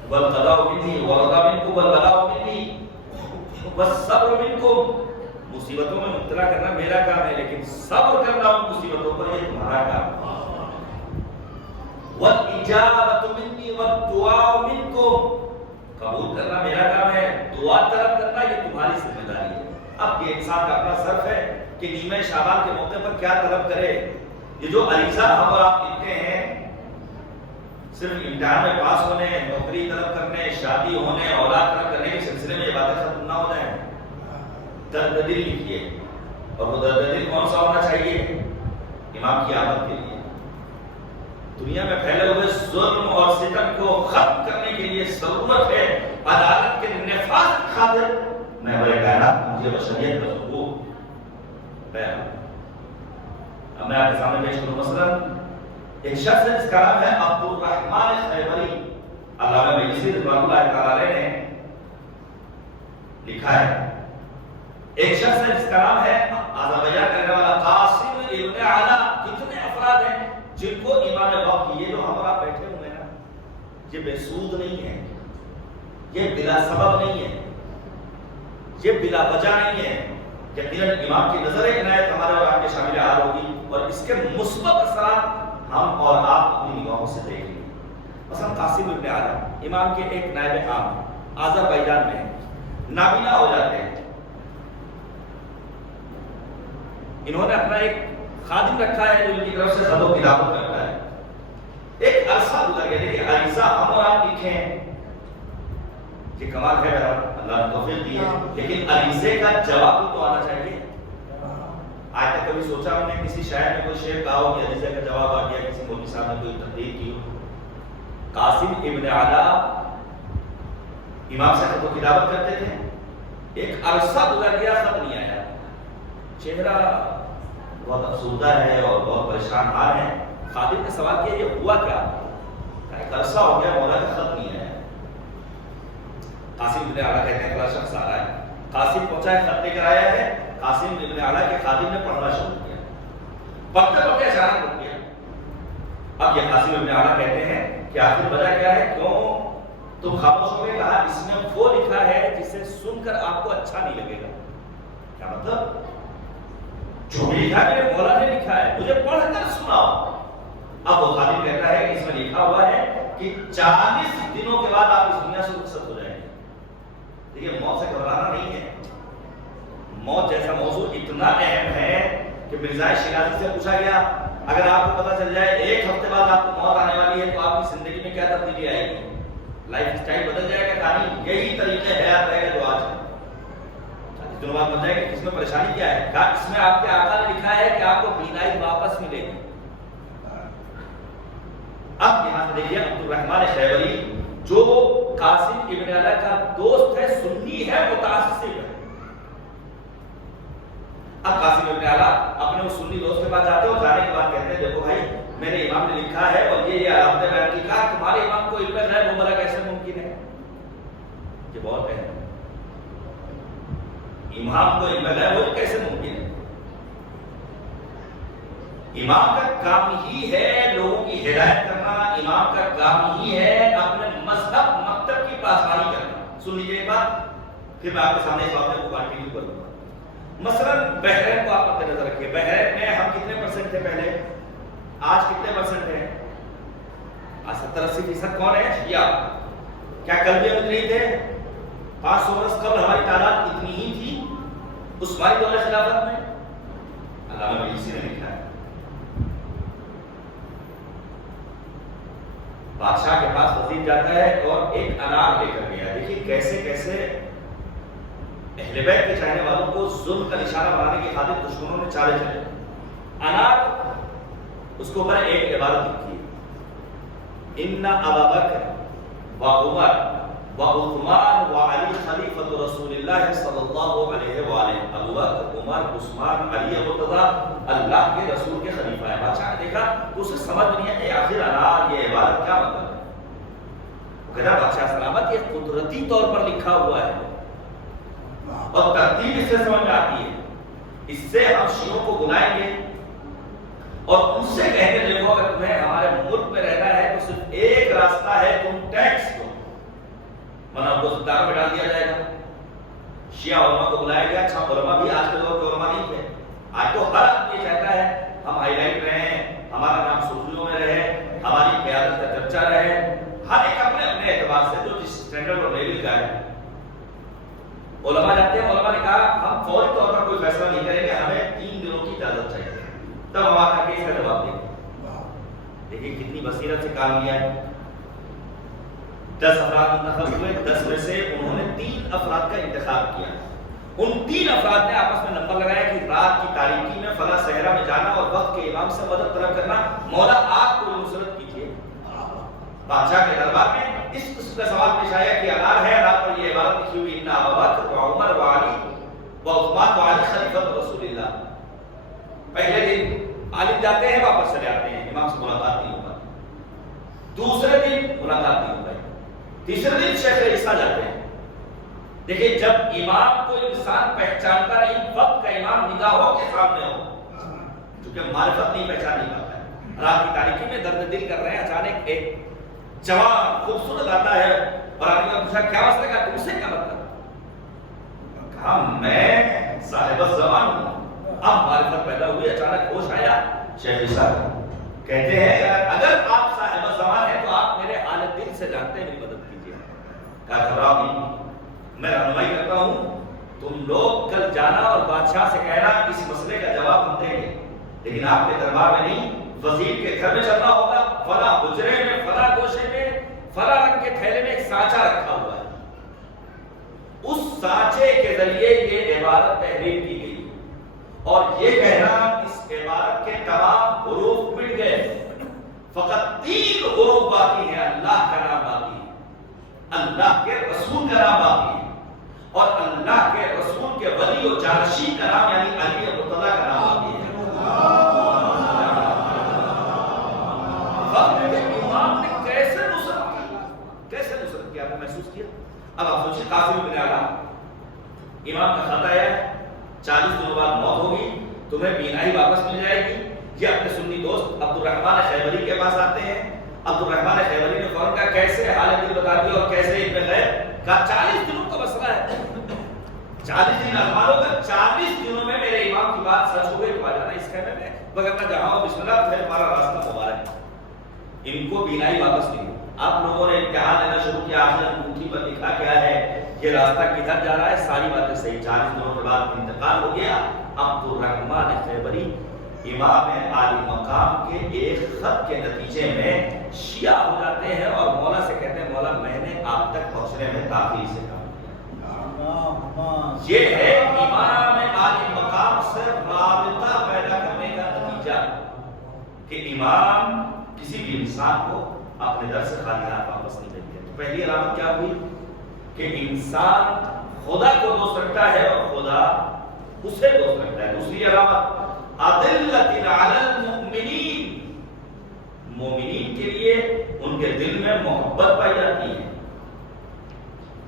والقضاء منی والرضا منکم والبلاء منی والصبر منکم، مصیبتوں میں مبتلا کرنا میرا کام ہے لیکن صبر کرنا ان مصیبتوں پر یہ تمہارا کام ہے. والاجابۃ منی والدعاء منکم، قبول کرنا میرا کام ہے، دعا طلب کرنا یہ تمہاری ذمہ داری ہے. اب یہ انسان کا اپنا صرف ہے کہ نیمہ شعبان کے موقع پر کیا طلب کرے. یہ جو عریضہ ہم اور آپ لکھتے ہیں صرف امتحان میں پاس ہونے، نوکری طلب کرنے، شادی ہونے، اولاد طلب کرنے کے سلسلے میں یہ باتیں ختم نہ ہو جائیں. درد دل لکھیے، اور وہ درد دل کون سا ہونا چاہیے؟ امام کی آمد کے لیے. دنیا میں پھیلے ہوئے ظلم اور ستم کو ختم کرنے کے لیے ضرورت ہے عدالت کے نفاذ کی خاطر میں بڑے کائنات مجھے بشریت کا حقوق بیان. اب میں آپ کے سامنے پیش کروں مثلا ایک شخص ہے جس کا نام ہے عبدالرحمن خیبری. علامہ مجلسی رضوان اللہ تعالی علیہ نے لکھا ہے. ایک شخص ہے جس کا نام ہے آذربائیجان کرنے والا قاسم ابن علا. کتنے افراد ہیں جن کو امام وقت، یہ جو ہم اور آپ بیٹھے ہوئے ہیں نا، یہ بے سود نہیں ہے، یہ بلا سبب نہیں ہے، یہ بلا وجہ نہیں ہے. یقیناً امام کی نظر عنایت ہمارے اور آپ کے شامل حال ہوگی اور اس کے مثبت اثرات ہم اور آپ اپنی نگاہوں سے دیکھیں گے. مثلا قاسم ابن علا امام کے ایک نائب عام آذربائیجان میں نابینا ہو جاتے ہیں. انہوں نے اپنا ایک خادم رکھا ہے جو ان کی طرف سے خط و کتابت کرتا ہے. ایک عرصہ گزر گیا. دیکھیں عریضہ ہم اور آپ لکھیں کہ کمال ہے اللہ نے توفیق دی ہے، لیکن عریضے کا جواب بھی تو آنا چاہیے. آج تک کبھی سوچا ہم نے کسی شاعر نے کوئی شعر کہا ہو کہ عریضے کا جواب آ گیا، کسی مولوی صاحب نے کوئی تقریر کی ہو. قاسم ابن علا امام سے خط و کتابت کرتے تھے. ایک عرصہ گزر گیا، خط نہیں آیا، چہرہ بہت افسردہ ہے اور بہت پریشان حال ہے۔ خادم نے سوال کیا یہ ہوا کیا؟ ایک عرصہ ہو گیا مولا کا خط نہیں آیا۔ قاسم بن اعلیٰ کہتے ہیں بڑا شخص آ رہا ہے، قاسم پہنچا ہے، خط لے کر آیا ہے، قاسم بن اعلیٰ کے خادم نے پڑھنا شروع کیا، پڑھتے پڑھتے اچانک رک گیا۔ اب یہ قاسم بن اعلیٰ کہتے ہیں کہ آخر وجہ کیا ہے، کیوں تم خاموش ہو گئے؟ کہا اس میں وہ لکھا ہے جسے سن کر آپ کو اچھا نہیں لگے گا۔ کیا مطلب؟ جو بھی لکھا ہے میرے مولا نے لکھا ہے، مجھے پڑھ کر سناؤ۔ اب وہ خادم کہتا ہے کہ اس میں لکھا ہوا ہے کہ 40 دنوں کے بعد آپ اس دنیا سے رخصت ہو جائیں گے۔ دیکھیے موت سے گھبرانا نہیں ہے، موت جیسا موضوع اتنا اہم ہے کہ مرزا شیرازی سے پوچھا گیا اگر آپ کو پتہ چل جائے 1 ہفتے بعد آپ کو موت آنے والی ہے تو آپ کی زندگی میں کیا تبدیلی آئے گی؟ لائف اسٹائل بدل جائے گا؟ کہانی یہی طریقے حیات رہے گا جو آج ہے، 40 دنوں بعد بن جائے گا۔ اس میں پریشانی کیا ہے؟ کہا اس میں آپ کے آقا نے لکھا ہے کہ آپ کو بینائی واپس ملے گی۔ اب یہاں سے دیکھیے عبد الرحمن خیبری جو قاسم ابن اعلیٰ کا دوست ہے، سنی ہے، متعصب ہے۔ اب قاسم ابن اعلیٰ اپنے اس سنی دوست کے پاس جاتے ہیں اور جانے کے بعد کہتے ہیں دیکھو بھائی میرے امام نے لکھا ہے اور یہ علامتیں بیان کی، کہا تمہارے امام کو علم غیب ہو بھلا کیسے ممکن ہے؟ یہ بہت ہے، امام کو علم غیب ہو کیسے ممکن ہے؟ امام کا کام ہی ہے لوگوں کی ہدایت کرنا، امام کا کام ہی ہے اپنے مذہب مکتب کی پاسداری کرنا۔ سن لیجیے ایک بات، پھر میں آپ کے سامنے اس واقعے کو کنٹینیو کروں گا۔ مثلا بحرین کو آپ مد نظر رکھیے، بحرین میں ہم کتنے پرسنٹ تھے پہلے، آج کتنے پرسنٹ ہیں؟ آج 70-80% کون ہے؟ شیعہ۔ کیا کل بھی ہم نہیں تھے؟ 500 برس قبل ہماری تعداد اتنی ہی تھی عثمانی دور خلافت میں؟ علامہ مجلسی نے لکھا ہے بادشاہ کے پاس وزیر جاتا ہے اور ایک انار لے کر گیا۔ دیکھیے کیسے کیسے اہل بیت کے چاہنے والوں کو ظلم کا نشانہ بنانے کی خاطر دشمنوں نے چالے چلے۔ انار اس کے اوپر ایک عبارت لکھی ہے، ان ابا بکر و عمر و عثمان و علی خلیفۃ رسول اللہ صلی اللہ علیہ وآلہ۔ ابو بکر، عمر، عثمان، علی مرتضیٰ اللہ کے رسول کے خلیفہ ہیں۔ بادشاہ نے دیکھا تو اسے سمجھ نہیں ہے کہ آخر انار یہ عبارت کیا مطلب ہے۔ وہ کہتا بادشاہ سلامت یہ قدرتی طور پر لکھا ہوا ہے اور ترتیب اس سے سمجھ میں آتی ہے، اس سے ہم شیعوں کو بلائیں گے اور ان سے کہیں گے دیکھو اگر تمہیں ہمارے ملک میں رہنا ہے تو صرف ایک راستہ ہے، تم ٹیکس دو ورنہ کو زندان میں ڈال دیا جائے گا۔ شیعہ علماء کو بلایا گیا، اچھا علماء بھی آج کے دور کے علماء نہیں تھے، آج تو ہر آدمی چاہتا ہے ہم ہائی لائٹ رہیں، ہمارا نام سرخیوں میں رہے، ہماری قیادت کا چرچا رہے، ہر ایک اپنے اپنے اعتبار سے جو جس اسٹینڈرڈ اور لیول کا ہے۔ علماء جاتے ہیں، علماء نے کہا ہم فوری طور پر کوئی فیصلہ نہیں کریں گے، ہمیں 3 دنوں کی اجازت چاہیے، تب ہم آ کر کے اس کا جواب دیں گے۔ دیکھیے کتنی بصیرت سے کام کیا ہے۔ 10 افراد منتخب ہوئے، 10 میں سے انہوں نے 3 افراد کا انتخاب کیا۔ ان 3 افراد نے آپس میں نمبر لگایا کہ رات کی تاریکی میں فلاں صحرا میں جانا اور وقت کے امام سے مدد طلب کرنا، مولا آپ کو نصرت کیجیے۔ بادشاہ کے دربار میں اس قسم کا سوال پیش آیا کہ انار ہے، رات پر یہ عبارت لکھی ہوئی ان ابا بکر و عمر و علی و عثمان و علی خلیفۃ رسول اللہ۔ پہلے دن عالم جاتے ہیں واپس چلے آتے ہیں، امام سے ملاقات نہیں ہو پاتی۔ دوسرے دن ملاقات نہیں ہو پائی، تیسرے دن شیخ عیسیٰ جاتے ہیں۔ دیکھیں جب امام کو انسان پہچانتا نہیں، وقت کا امام نگاہوں کے سامنے ہو، چونکہ معرفت نہیں پہچان نہیں پاتا ہے۔ رات کی تاریکی میں درد دل کر رہے ہیں، اچانک ایک جوان خوبصورت آتا ہے اور آدمی نے پوچھا کیا مسئلہ ہے، تم سے کیا مطلب؟ کہا میں صاحب الزمان ہوں۔ اب معرفت پیدا ہوئی، اچانک ہوش آیا۔ شیخ عیسیٰ کہتے ہیں اگر آپ صاحب الزمان ہیں تو آپ میرے حالت دل سے جانتے ہیں، میری مدد کیجیے۔ کہا گھبراؤ نہیں، میں رہنمائی کرتا ہوں، تم لوگ کل جانا اور بادشاہ سے کہنا اس مسئلے کا جواب ہم دیں گے، لیکن آپ کے دربار میں نہیں، وزیر کے گھر میں چلنا ہوگا، فلاں حجرے میں، فلاں گوشے میں، فلاں رنگ کے تھیلے میں ایک سانچہ رکھا ہوا ہے، اس سانچے کے ذریعے یہ عبارت تحریر کی گئی اور یہ کہنا اس عبارت کے تمام حروف مٹ گئے، فقط 3 حروف باقی ہیں، اللہ کا نام باقی ہے، اللہ کے رسول کا نام باقی ہے، اور اللہ اللہ کے رسول کے ولی و جانشین کا نام یعنی علی مرتضی کا نام آتی ہے. وقت کے امام نے کیسے نصرت کی آپ نے محسوس کیا؟ اب آپ سوچیں قاسم بن اعلیٰ امام کا خط آیا ہے 40 دنوں بعد موت ہوگی, تمہیں بینائی واپس مل جائے گی. یہ اپنے سنی دوست عبد الرحمن خیبری کے پاس آتے ہیں. عبد الرحمن خیبری نے فوراً کہا کیسے حال دل بتا دی اور کیسے ابن غیب کہا 40 دنوں کا مسئلہ ہے, 40 دن ازمانوں کا, 40 دنوں میں میرے امام کی بات سچ ہو گئی تو آ جانا اس خیمے میں, مگر میں جہاں بسم اللہ پھر ہمارا راستہ مبارک. ان کو بینائی واپس ملی. آپ لوگوں نے امتحان لینا شروع کیا, آخر انگوٹھی پر لکھا کیا ہے, یہ راستہ کدھر جا رہا ہے, ساری باتیں صحیح. 40 دنوں کے بعد انتقال ہو گیا. عبد الرحمن خیبری امام عالی مقام کے ایک خط کے نتیجے میں شیعہ ہو جاتے ہیں اور مولا سے کہتے ہیں مولا میں نے آپ تک پہنچنے میں تاخیر سے کام کیا. یہ ہے امام عالی مقام سے رابطہ پیدا کرنے کا نتیجہ کہ امام کسی بھی انسان کو اپنے در سے خالی ہاتھ واپس نہیں دیتے. پہلی علامت کیا ہوئی کہ انسان خدا کو دوست رکھتا ہے اور خدا اسے دوست رکھتا ہے. دوسری علامت اذلۃ علی المؤمنین, مومنین کے لیے ان کے دل میں محبت پائی جاتی ہے.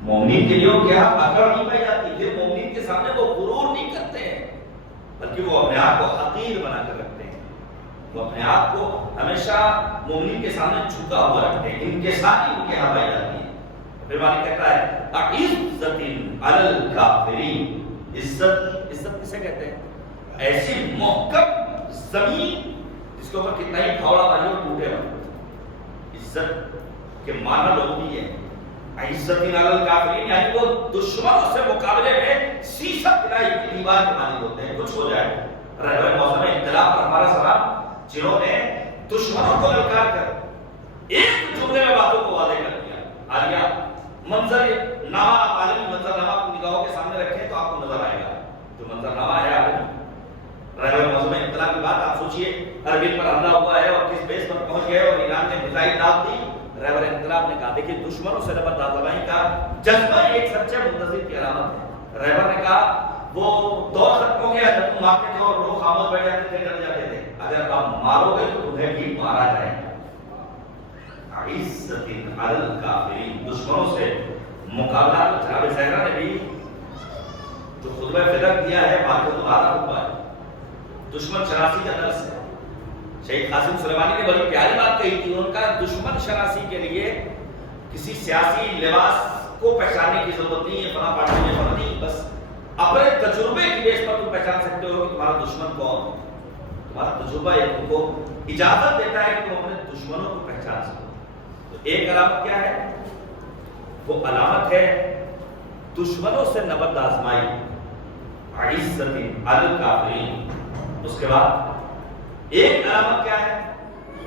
مومنین کے لیے کیا اکڑ نہیں پائی جاتی. پھر مومنین کے سامنے وہ غرور نہیں کرتے ہیں بلکہ وہ اپنے آپ کو حقیر بنا کر رکھتے ہیں. وہ اپنے آپ کو ہمیشہ مومنین کے سامنے جھکا ہوا رکھتے ہیں. ان کے ساتھ ان کے یہاں پائی جاتی ہے. پھر مالک کہتا ہے اعزۃ علی الکافرین, عزت کسے کہتے ہیں؟ ایسی محکم زمین جس کے اوپر کتنا ہی پھاوڑا ماری اور ٹوٹے نہ. عزت کے معنی لغوی ہے. عزت علی الکافرین یعنی وہ دشمنوں سے مقابلے میں سیسہ پلائی کی دیوار کے مانند ہوتے ہیں. کچھ ہو جائے رہبر موسم انقلاب پر ہمارا سلام, جنہوں نے دشمنوں کو للکار کر ایک جملے میں باتوں کو واضح کر دیا. عالیہ منظر نامہ, عالمی منظر نامہ اپنی نگاہوں کے سامنے رکھیں تو آپ کو نظر آئے گا جو منظر نامہ ہے عالمی رہبر موسم انقلاب کی بات. آپ سوچئے اربل پر حملہ ہوا ہے اور کس بیس پر پہنچ گئے اور ایران نے میزائل داغ دی. رہبر انقلاب نے کہا دیکھیں دشمنوں سے زبردست لڑائی کا جذبہ ایک سچے منتظر کی علامت ہے. رہبر نے کہا وہ دور ختم ہو گیا جب تم مارتے تھے اور لوگ خاموش بیٹھ جاتے تھے, ڈر جاتے تھے. اگر آپ مارو گے تو تمہیں بھی مارا جائے گا. عزت علی الکافرین, دشمنوں سے مقابلہ. جناب زہرا نے بھی جو خطبہ فدق دیا ہے بات کو دوبارہ خطبہ ہے, دشمن شناسی کا درس ہے. شہید قاسم سلیمانی نے بڑی پیاری بات کہی تھی. ان کا دشمن شناسی کے لیے کسی سیاسی لباس کو پہچاننے کی ضرورت نہیں ہے, فلاں پارٹی میں فلاں نہیں, بس اپنے تجربے کی بیس پر تم پہچان سکتے ہو کہ تمہارا دشمن کون ہے. تمہارا تجربہ یہ تم کو اجازت دیتا ہے کہ تم اپنے دشمنوں کو پہچان سکو. تو ایک علامت کیا ہے؟ وہ علامت ہے دشمنوں سے نبرد آزمائی. عزت علی الکافرین. اس کے بعد ایک علامت کیا ہے؟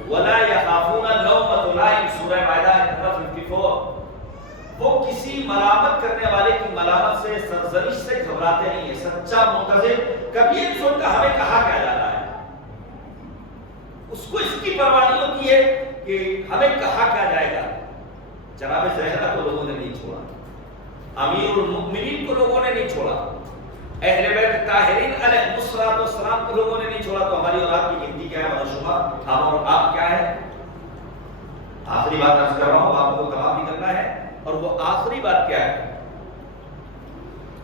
وَلَا يَخَافُونَ لَوْمَةَ لَائِمٍ, سورہ مائدہ 54. وہ کسی ملامت کرنے والے کی ملامت سے, سرزنش سے گھبراتے نہیں ہیں. سچا منتظر کبھی نہیں سوچتا ہمیں کہا کیا جا رہا ہے. اس کو اس کی پرواہ نہیں ہوتی ہے کہ ہمیں کہا کیا جائے گا. جناب زہرا کو لوگوں نے نہیں چھوڑا, امیر المؤمنین کو لوگوں نے نہیں چھوڑا, اہل بیت طاہرین علیہ السلام کو لوگوں نے نہیں چھوڑا. تو ہماری اور آپ کی گنتی کیا ہے منشوبہ, ہم اور آپ کیا ہے؟ آخری بات عرض کر رہا ہوں, آپ کو تمام بھی کرنا ہے. اور وہ آخری بات کیا ہے؟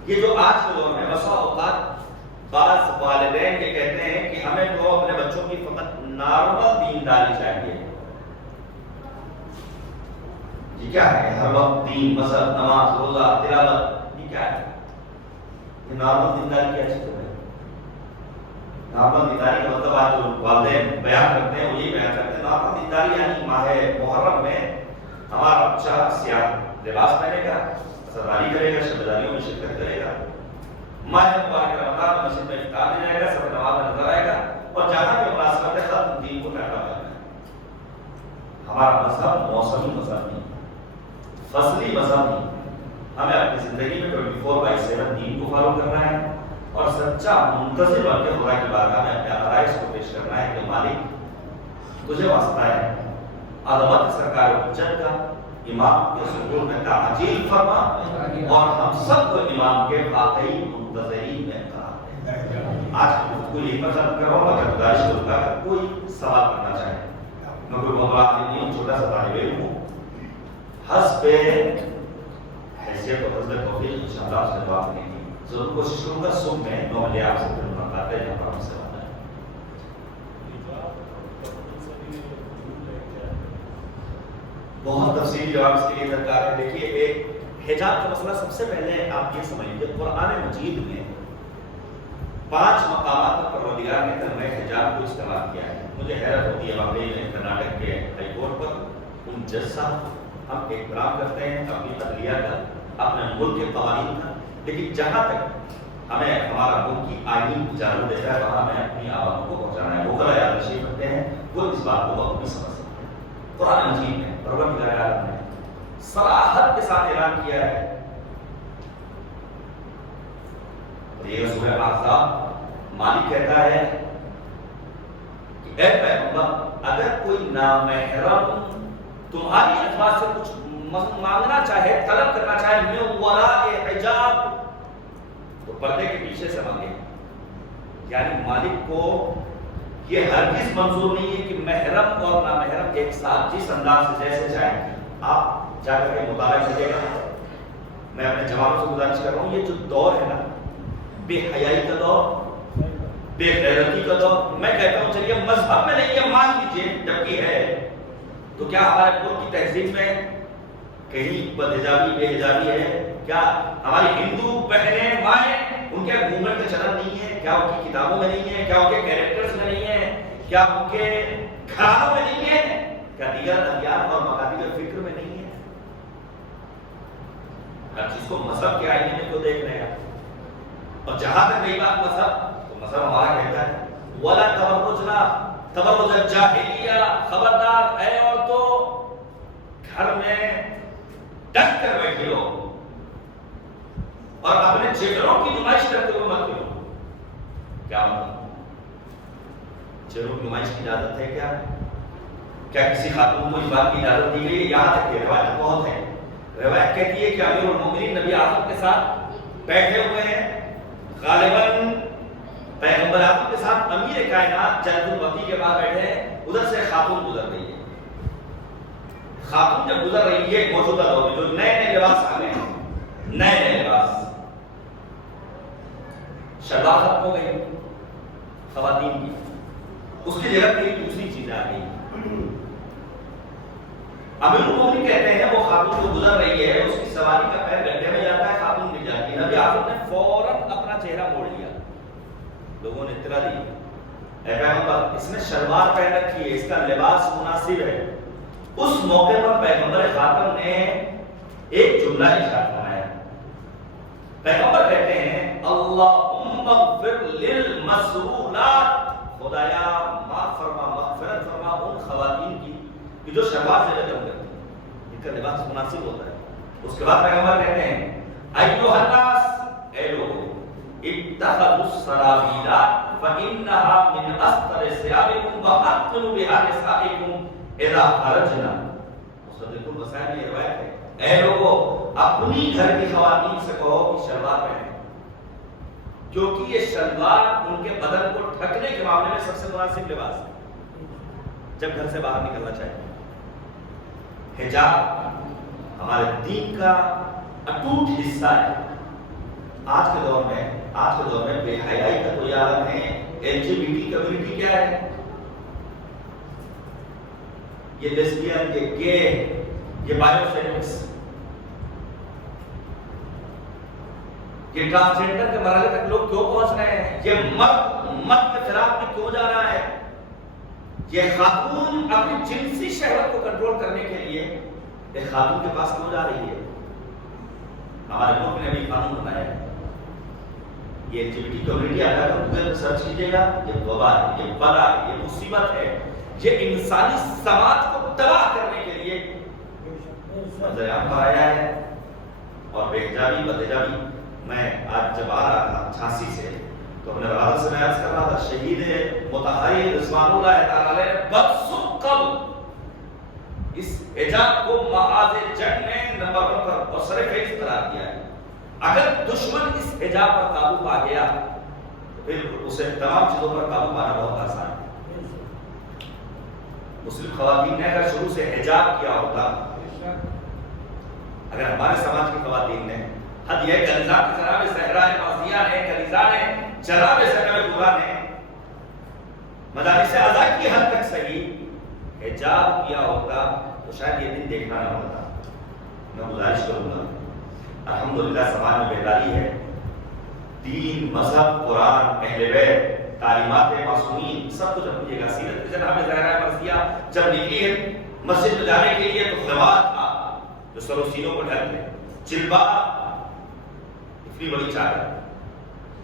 یہ جو آج کے دور میں بسا اوقات بعض والدین یہ کہتے ہیں کہ ہمیں تو اپنے بچوں کی فقط نارمل دینداری چاہیے. یہ کیا ہے؟ ہر وقت دین, مذہب, نماز, روزہ, تلاوت, یہ کیا ہے؟ یہ نارمل دینداری کیا چیز ہے؟ نارمل دینداری کا مطلب آج جو والدین بیان کرتے ہیں وہ یہی بیان کرتے ہیں نارمل دینداری یعنی ماہ محرم میں ہمارا بچہ سیاہ لباس پہنے گا, سرداری کرے گا, شبداریوں میں شرکت کرے گا, ماہ مبارک رمضان میں مسجد میں افطار میں جائے گا, سب نماز میں نظر آئے گا, اور جہاں بھی مناسبت ہے ختم دین کو ٹھہرا کرنا ہے. ہمارا مذہب موسمی مذہب نہیں, فصلی مذہب نہیں. ہمیں اپنی زندگی میں 24/7 دین کو فالو کرنا ہے اور سچا منتظر بن کے خدا کی بارگاہ میں اپنے عقائد کو پیش کرنا ہے کہ مالک تجھے واسطہ ہے عظمت سرکار حجت کا, امام کے ظہور میں تعجیل فرما اور ہم سب کو امام کے واقعی منتظرین میں قرار دے۔ آج کو یہی پسند کروں گا کہ گزارش کروں گا کہ کوئی سوال کرنا چاہے، میں کوئی بہت نہیں، چھوٹا سا طالب علم ہوں، حسب حیثیت و حسب توفیق انشاءاللہ آپ سے دعا کریں گے، ضرور کوشش کروں گا صبح میں 9 بجے آپ سے پھر ملاقات ہے جہاں پر ہم سے ہونا ہے۔ بہت تفصیلی جواب اس کے لیے درکار ہے۔ دیکھیے ایک حجاب کا مسئلہ سب سے پہلے آپ یہ سمجھ لیجیے، قرآن مجید میں 5 مقامات پر پروردگار نے کلمہ حجاب کو استعمال کیا ہے۔ مجھے حیرت ہوتی ہے واقعی میں کرناٹک کے ہائی کورٹ پر ان جج صاحب ہم احترام کرتے ہیں اپنی عدلیہ کا، اپنے ملک کے قوانین کا، لیکن جہاں تک ہمیں ہمارا ملک کی آئین اجازت دیتا ہے وہاں ہمیں اپنی عوام کو پہنچانا ہے۔ وہ غلط یاد نشین رکھتے ہیں، وہ اس بات کو بہت سمجھ سکتے ہیں۔ قرآن مجید میں پروردگار عالم نے صراحت کے ساتھ اعلان کیا ہے، یہ سورہ احزاب مالک کہتا ہے کہ اے پیغمبر اگر کوئی نامحرم تمہاری ازواج سے کچھ مانگنا چاہے، طلب کرنا چاہے من وراء حجاب، تو پردے کے پیچھے سے مانگے۔ یعنی مالک کو یہ ہرگز منظور نہیں ہے کہ محرم اور نامحرم ایک ساتھ جس انداز سے جیسے چاہیں آپ جا کر کے مطالعہ کیجیے گا۔ میں اپنے جواب سے گزارش کر رہا ہوں، یہ جو دور ہے نا بے حیائی کا دور، بے غیرتی کا دور، میں کہتا ہوں چلیے مذہب میں نہیں ہے مان لیجیے جبکہ ہے، تو کیا ہمارے ملک کی تہذیب میں کہیں بدحجابی بے حجابی ہے؟ کیا ہماری ہندو بہنیں مائیں ان کے گھونگھٹ کا چلن نہیں ہے؟ کیا ان کی کتابوں میں نہیں ہے؟ کیا ان کے کیریکٹرز میں نہیں ہے؟ کیا ان کے گھرانوں میں نہیں ہے؟ کیا دیگر ادیان اور مکاتب فکر میں نہیں ہے؟ ہر چیز کو مذہب کے آئینے میں کیوں دیکھ رہے ہیں؟ اور جہاں تک رہی بات مذہب، تو مذہب ہمارا کہتا ہے وَلَا تَبَرُّجْنَا تبرج الجاہلیہ، خبردار اے عورتوں گھر میں ڈٹ کر بیٹھی ہو اور اپنے چہروں کی نمائش کرتے ہوئے مت کرو۔ کیا مطلب؟ چہروں کی نمائش کی اجازت ہے کیا؟ کیا کسی خاتون کو اس بات کی اجازت دی گئی؟ یہاں تک کہ روایت بہت ہے، روایت کہتی ہے کہ امیر المومنین نبی اعظم کے ساتھ بیٹھے ہوئے ہیں، غالباً پیغمبر اعظم کے ساتھ امیر کائنات جلد الوقی کے بعد بیٹھے ہیں، ادھر سے خاتون گزر رہی ہے۔ خاتون جب گزر رہی ہے موجودہ دور میں جو نئے نئے لباس آ گئے ہیں، نئے نئے لباس، شلوار ختم ہو گئی خواتین کی، اس کی جگہ پہ دوسری چیزیں آ گئی۔ امیر المومنین کہتے ہیں وہ خاتون جو گزر رہی ہے اس کی سواری کا پیر گڈھے میں جاتا ہے، خاتون گر جاتی ہے، نبی اعظم نے فوراً اپنا چہرہ موڑ لیا، لوگوں نے اطلاع دی اے پیغمبر اس نے شلوار پہن رکھی ہے، اس کا لباس مناسب ہے۔ اس موقع پر پیغمبر خاتم نے ایک جملہ ارشاد فرمایا، پیغمبر کہتے ہیں اللہم اغفر للمسرورات، خدایا معاف فرما، مغفرت فرما ان خواتین کی کہ جو شلوار سے لٹک کرتی ہیں، ان کا لباس مناسب ہوتا ہے۔ اس کے بعد پیغمبر کہتے ہیں ایھا الناس، اے لوگوں اتخذوا السرابیل فإنها من أستر ثيابكم وأثقلوا بها نسائكم اذا خرجنا۔ مصدق الوسائل میں یہ روایت ہے، اے لوگوں اپنی گھر کی خواتین سے کہو کہ شلوار پہنیں، کیونکہ یہ شلوار ان کے بدن کو ڈھکنے کے معاملے میں سب سے مناسب لباس ہے جب گھر سے باہر نکلنا چاہیے۔ حجاب ہمارے دین کا اٹوٹ حصہ ہے۔ آج کے دور میں بے حیائی کا کوئی عالم ہے۔ L G B T community کیا ہے؟ یہ لیسبین، یہ گے، یہ بائیوسیکس، یہ ٹرانسجنڈر کے مرحلے تک لوگ کیوں پہنچ رہے ہیں؟ یہ مرد کے خلاف میں کیوں جا رہا ہے؟ یہ خاتون اپنی جنسی شہوت کو کنٹرول کرنے کے لیے ایک خاتون کے پاس کیوں جا رہی ہے؟ ہمارے ملک نے ابھی قانون بنایا ہے، یہ L G B T community اگر گوگل سرچ کیجیے گا، یہ وبا ہے، یہ بلا ہے، یہ مصیبت ہے، یہ انسانی سماج کو تباہ کرنے کے لیے منظر عام پر آیا ہے۔ اور بے حجابی بدحجابی، میں آج جب آ رہا تھا جھانسی سے تو اپنے والد سے میں عرض کر رہا تھا شہید مطہری رضوان اللہ تعالی علیہ بدسوء قبر، اس حجاب کو محاذ جنگ میں نمبر 1 پر اور سرفہرست قرار دیا ہے. اگر دشمن اس حجاب پر قابو پا گیا تو پھر اسے تمام چیزوں پر قابو پانا بہت آسان ہے. مسلم خواتین نے اگر شروع سے حجاب کیا ہوتا، اگر ہمارے سماج کی خواتین نے حد یہ کلیزا کی جناب صحرا نے مرضیہ نے کلیزا نے جناب سنگ پورا نے مدارس ازا کی حد تک صحیح حجاب کیا ہوتا تو شاید یہ دن دیکھنا نہ ہوتا. میں گزارش کروں گا، الحمدللہ سماج میں بیداری ہے. دین، مذہب، قرآن، اہل بیت، تعلیمات معصومین سب کچھ رکھیے گا. سیرت جناب زہرا مرضیہ جب نکلی ہے مسجد میں جانے کے لیے تو خمار تھا جو سر و سینوں کو ڈھک لے، جلبہ اتنی بڑی چادر.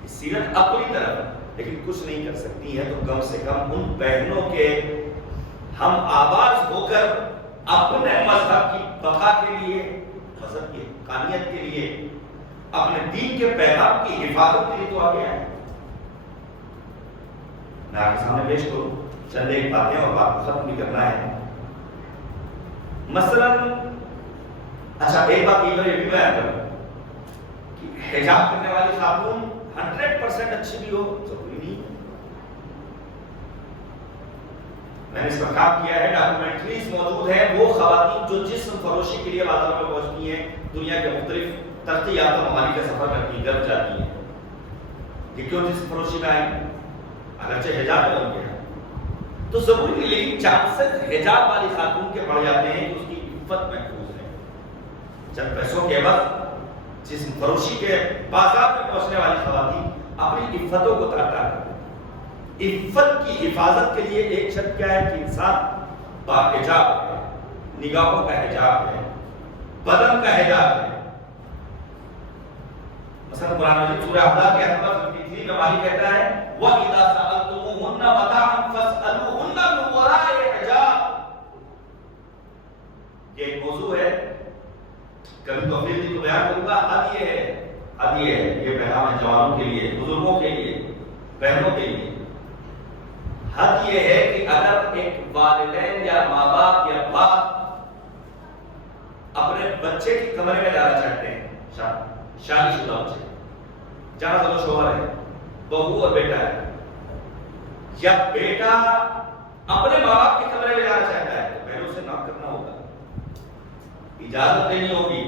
سیرت اپنی طرف لیکن کچھ نہیں کر سکتی ہے تو کم سے کم ان بہنوں کے ہم آواز ہو کر اپنے مذہب کی بقا کے لیے، مذہب کی حقانیت کے لیے، اپنے دین کے پیغام کی حفاظت کے لیے تو آگے آئے. میں آپ کے سامنے پیش کروں چند ایک باتیں اور بات کو ختم بھی کرنا ہے. مثلا اچھا ایک بات یہ بھی بیان کروں کہ حجاب کرنے والی خاتون 100% اچھی بھی ہو ضروری نہیں. میں نے اس پر کام کیا ہے، ڈاکومنٹریز موجود ہیں وہ خواتین جو جسم فروشی کے لیے بازاروں میں پہنچتی ہیں، دنیا کے مختلف ترقی یافتہ ممالک کا سفر کرتی ہیں، گھر جاتی ہیں. یہ کیوں جسم فروشی میں آئی؟ اگرچہ حجاب بن گیا تو ضروری نہیں، لیکن چانسز حجاب والی خاتون کے بڑھ جاتے ہیں کہ اس کی عفت محفوظ ہے. جب پیسوں کے عوض جسم فروشی کے بازار میں پہنچنے والی خواتین اپنی عفتوں کو ترکا کرتے ہیں. عفت کی حفاظت کے لیے ایک شرط کیا ہے کہ انسان باحجاب ہے، نگاہوں کا حجاب ہے، بدن کا حجاب ہے. مثلا قرآن مجید سورہ احزاب کے نمبر 53 میں مالک کہتا ہے وَإِذَا سَأَلْتُمُوهُنَّ مَتَاعًا فَاسْأَلُوهُنَّ مِنْ وَرَاءِ حِجَابٍ. یہ ایک موضوع ہے، کبھی تفصیل تو بیان کروں گا. حد یہ ہے یہ پیغام ہے جوانوں کے لیے، بزرگوں کے لیے، بہنوں کے لیے. حد یہ ہے کہ اگر ایک والدین یا ماں باپ یا باپ اپنے بچے کے کمرے میں جانا چاہتے ہیں، شادی شدہ بچے جہاں دونوں شوہر ہے، بہو اور بیٹا ہے، یا بیٹا اپنے ماں باپ کے کمرے میں جانا چاہتا ہے تو پہلے اسے نام کرنا ہوگا، اجازت دینی ہوگی.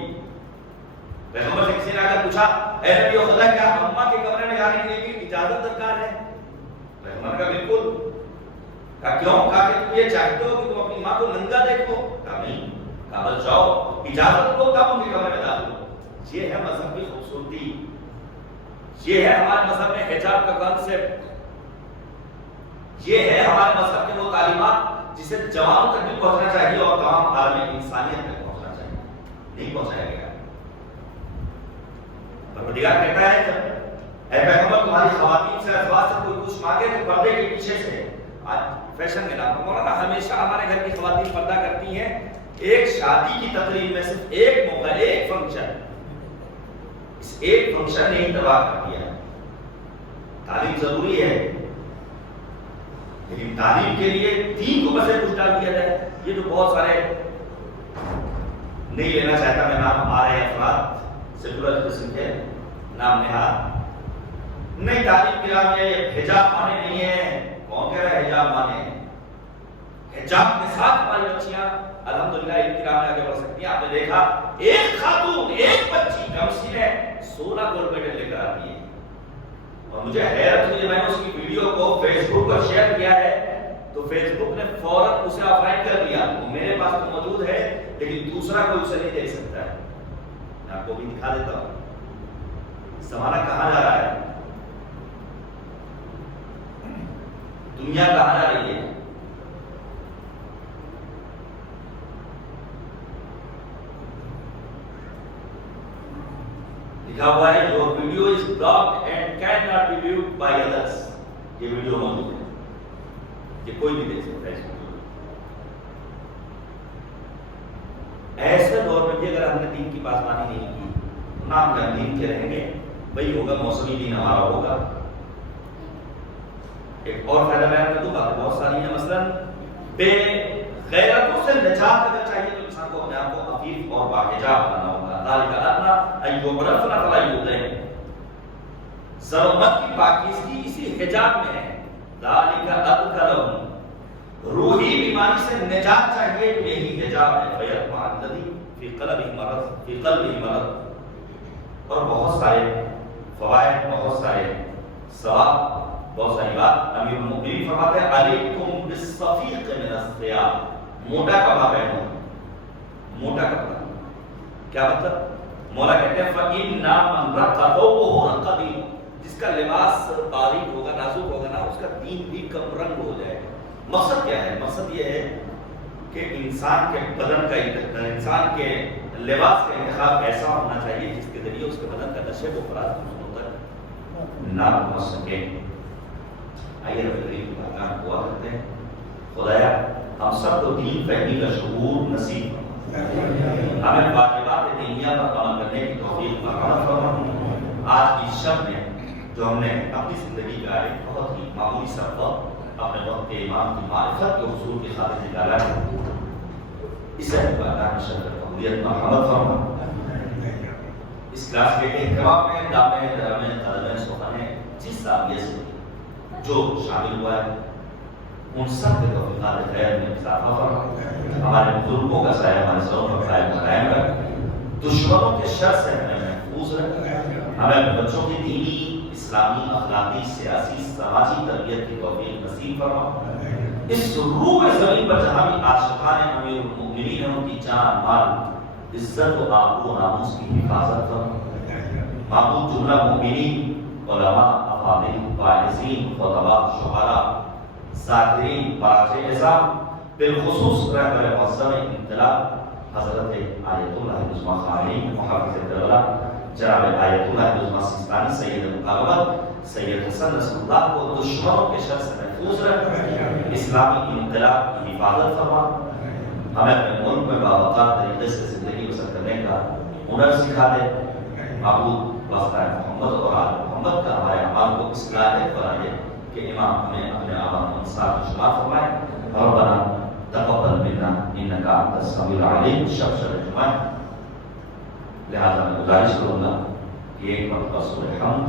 پیغمبر سے کسی نے آ کر پوچھا اے نبی خدا کیا اماں کے کمرے میں جانے کے لیے بھی اجازت درکار ہے؟ پیغمبر کا بالکل. کہا کیوں؟ کہا کہ تم یہ چاہتے ہو کہ تم اپنی ماں کو ننگا دیکھو؟ کہا نہیں. کہا بس جاؤ اجازت دو تب ان کے کمرے میں داخل ہو. یہ ہے مذہب کی خوبصورتی، یہ ہے ہمارے مذہب میں حجاب کا کانسیپٹ، یہ ہے ہمارے مذہب کے وہ تعلیمات جسے جوانوں تک بھی پہنچنا چاہیے اور تمام عالم انسانیت تک پہنچنا چاہیے. نہیں پہنچایا گیا. پروردگار کہتا ہے جب اے پیغمبر تمہاری خواتین سے ازواج سے کوئی کچھ مانگے تو پردے کے پیچھے سے. آج فیشن کے نام پر مولانا ہمیشہ ہمارے گھر کی خواتین پردہ کرتی ہیں. ایک شادی کی تقریب میں صرف ایک موقع، ایک فنکشن، اس ایک فنکشن نے ہی تباہ کر دیا. تعلیم ضروری ہے لیکن تعلیم کے لیے دین کو بس کچھ ڈال دیا جائے. یہ جو بہت سارے نہیں لینا چاہتا میں نام آ رہے افراد سیکولر قسم کے نام نہاد نہیں تعلیم کے نام میں حجاب مانے نہیں ہے. کون کہہ رہا ہے حجاب مانے؟ حجاب کے ساتھ ہماری بچیاں الحمدللہ ابتداء میں آگے بڑھ سکتی ہیں. آپ نے دیکھا ایک خاتون ایک بچی کمسی میں 16 گولڈ میڈل لے کر آتی ہے اور مجھے حیرت ہوئی. میں نے اس کی ویڈیو کو فیس بک پر شیئر کیا ہے تو فیس بک نے فوراً اسے آفلائن کر دیا. میرے پاس تو موجود ہے لیکن دوسرا کوئی اسے نہیں دیکھ سکتا ہے. میں آپ کو بھی دکھا دیتا ہوں. زمانہ کہاں جا رہا ہے؟ دنیا کہاں جا رہی ہے؟ لکھا ہوا ہے your video is blocked and cannot be viewed by others. یہ ویڈیو موجود ہے، یہ کوئی بھی دیکھ سکتا ہے. اس ویڈیو ایسے دور میں بھی اگر ہم نے دین کی پاسبانی نہیں کی نہ ہم دین کے رہیں گے. وہی ہوگا موسمی دین ہمارا ہوگا. ایک اور فائدہ بیان کر دوں، باتیں بہت ساری ہیں. مثلا بے غیرتوں سے نجات اگر چاہیے تو انسان اپنے آپ کو عفیف اور باحجاب بنانا ہوگا. ذالک ادنیٰ ان یعرفن فلا یؤذین. ضرورت کی پاکیزگی اسی حجاب میں ہے. ذالک ادنیٰ لہم. روحی بیماری سے نجات چاہیے تو یہی حجاب ہے. فیطمع الذی فی قلبہ مرض. اور بہت سارے فوائد، بہت سارے ثواب، بہت ساری بات. امیر المؤمنین فرماتے ہیں علیکم بالصفیق من الثیاب. موٹا کپڑا پہنو. موٹا کپڑا کیا مطلب؟ مولا کہتے ہیں فَإِنَّا مَنْ رَقَّ ثَوْبُهُ رَقَّ دِينُهُ. جس کا لباس باریک ہوگا، نازک ہوگا نا، اس کا دین بھی کم رنگ ہو جائے گا. مقصد کیا ہے؟ مقصد یہ ہے کہ انسان کے بدن کا، انسان کے لباس کا انتخاب ایسا ہونا چاہیے جس کے ذریعے اس کے بدن کا نشے و فراز تک نہ پہنچ سکے. آئیے رب کریم کی بارگاہ میں دعا کرتے ہیں. خدایا ہم سب کو دین فہمی کا شعور نصیب فرما. ہمیں واجبات دینیہ پر عمل کرنے کی توفیق عطا فرما. آج کی شب میں جو ہم نے اپنی زندگی کا ایک بہت ہی معمولی سا وقت اپنے وقت کے امام کی معرفت کے حصول کی خاطر نکالا ہے، اسے بارگاہ میں شرف قبولیت مرحمت فرما. اس کلاس کے اہتمام میں دامے درمے قدمے سخنے جس زاویے سے جو شامل ہوا ہے ان سب کے توفیقات خیر میں اضافہ فرما. ہمارے بزرگوں کا سایہ ہمارے سروں پر قائم کر. دشمنوں کے شر سے ہمیں محفوظ رکھ. ہمیں اپنے بچوں کی دینی، اسلامی، اخلاقی، سیاسی، سماجی تربیت کی توفیق نصیب فرما. اس روح زمین پر جہاں بھی عاشقان امیر المؤمنین ہیں ان کی جان، مال، عزت و آبرو و ناموس کی حفاظت فرما. معبود جملہ مومنین، علماء، افاضل، واعظین، خطباء، شعراء، ذاکرین، باج نظام، بالخصوص رہبر معظم انقلاب حضرت آیت اللہ عظمی خامنئی محافظ کربلا جناب آیت اللہ عظمی سیستانی سید المقربت سید حسن رسول اللہ کو دشمنوں کے شر سے محفوظ رکھ. اسلامی انقلاب کی حفاظت فرما. ہمیں اپنے ملک میں باوقار طریقے سے زندگی بسر کرنے کا ہنر سکھا دے. معبود واسطہ محمد اور آل محمد کا ہمارے اعمال کو اس لائق بنا دے کہ امام ہمیں اپنے آبان و انصار میں شمار فرمائے. ربنا تقبل منا انک انت السمیع العلیم. شب جمعہ لہذا میں گزارش کروں گا کہ ایک مرتبہ سورہ حمد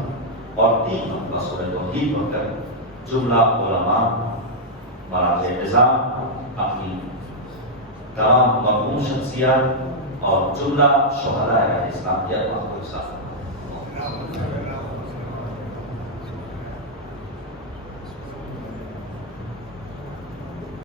اور 3 مرتبہ سورہ توحید پڑھ کر جملہ علماء، مراجع نظام، اپنی تمام مرحوم شخصیات اور جملہ شہداء اسلام کے اللہ کو حساب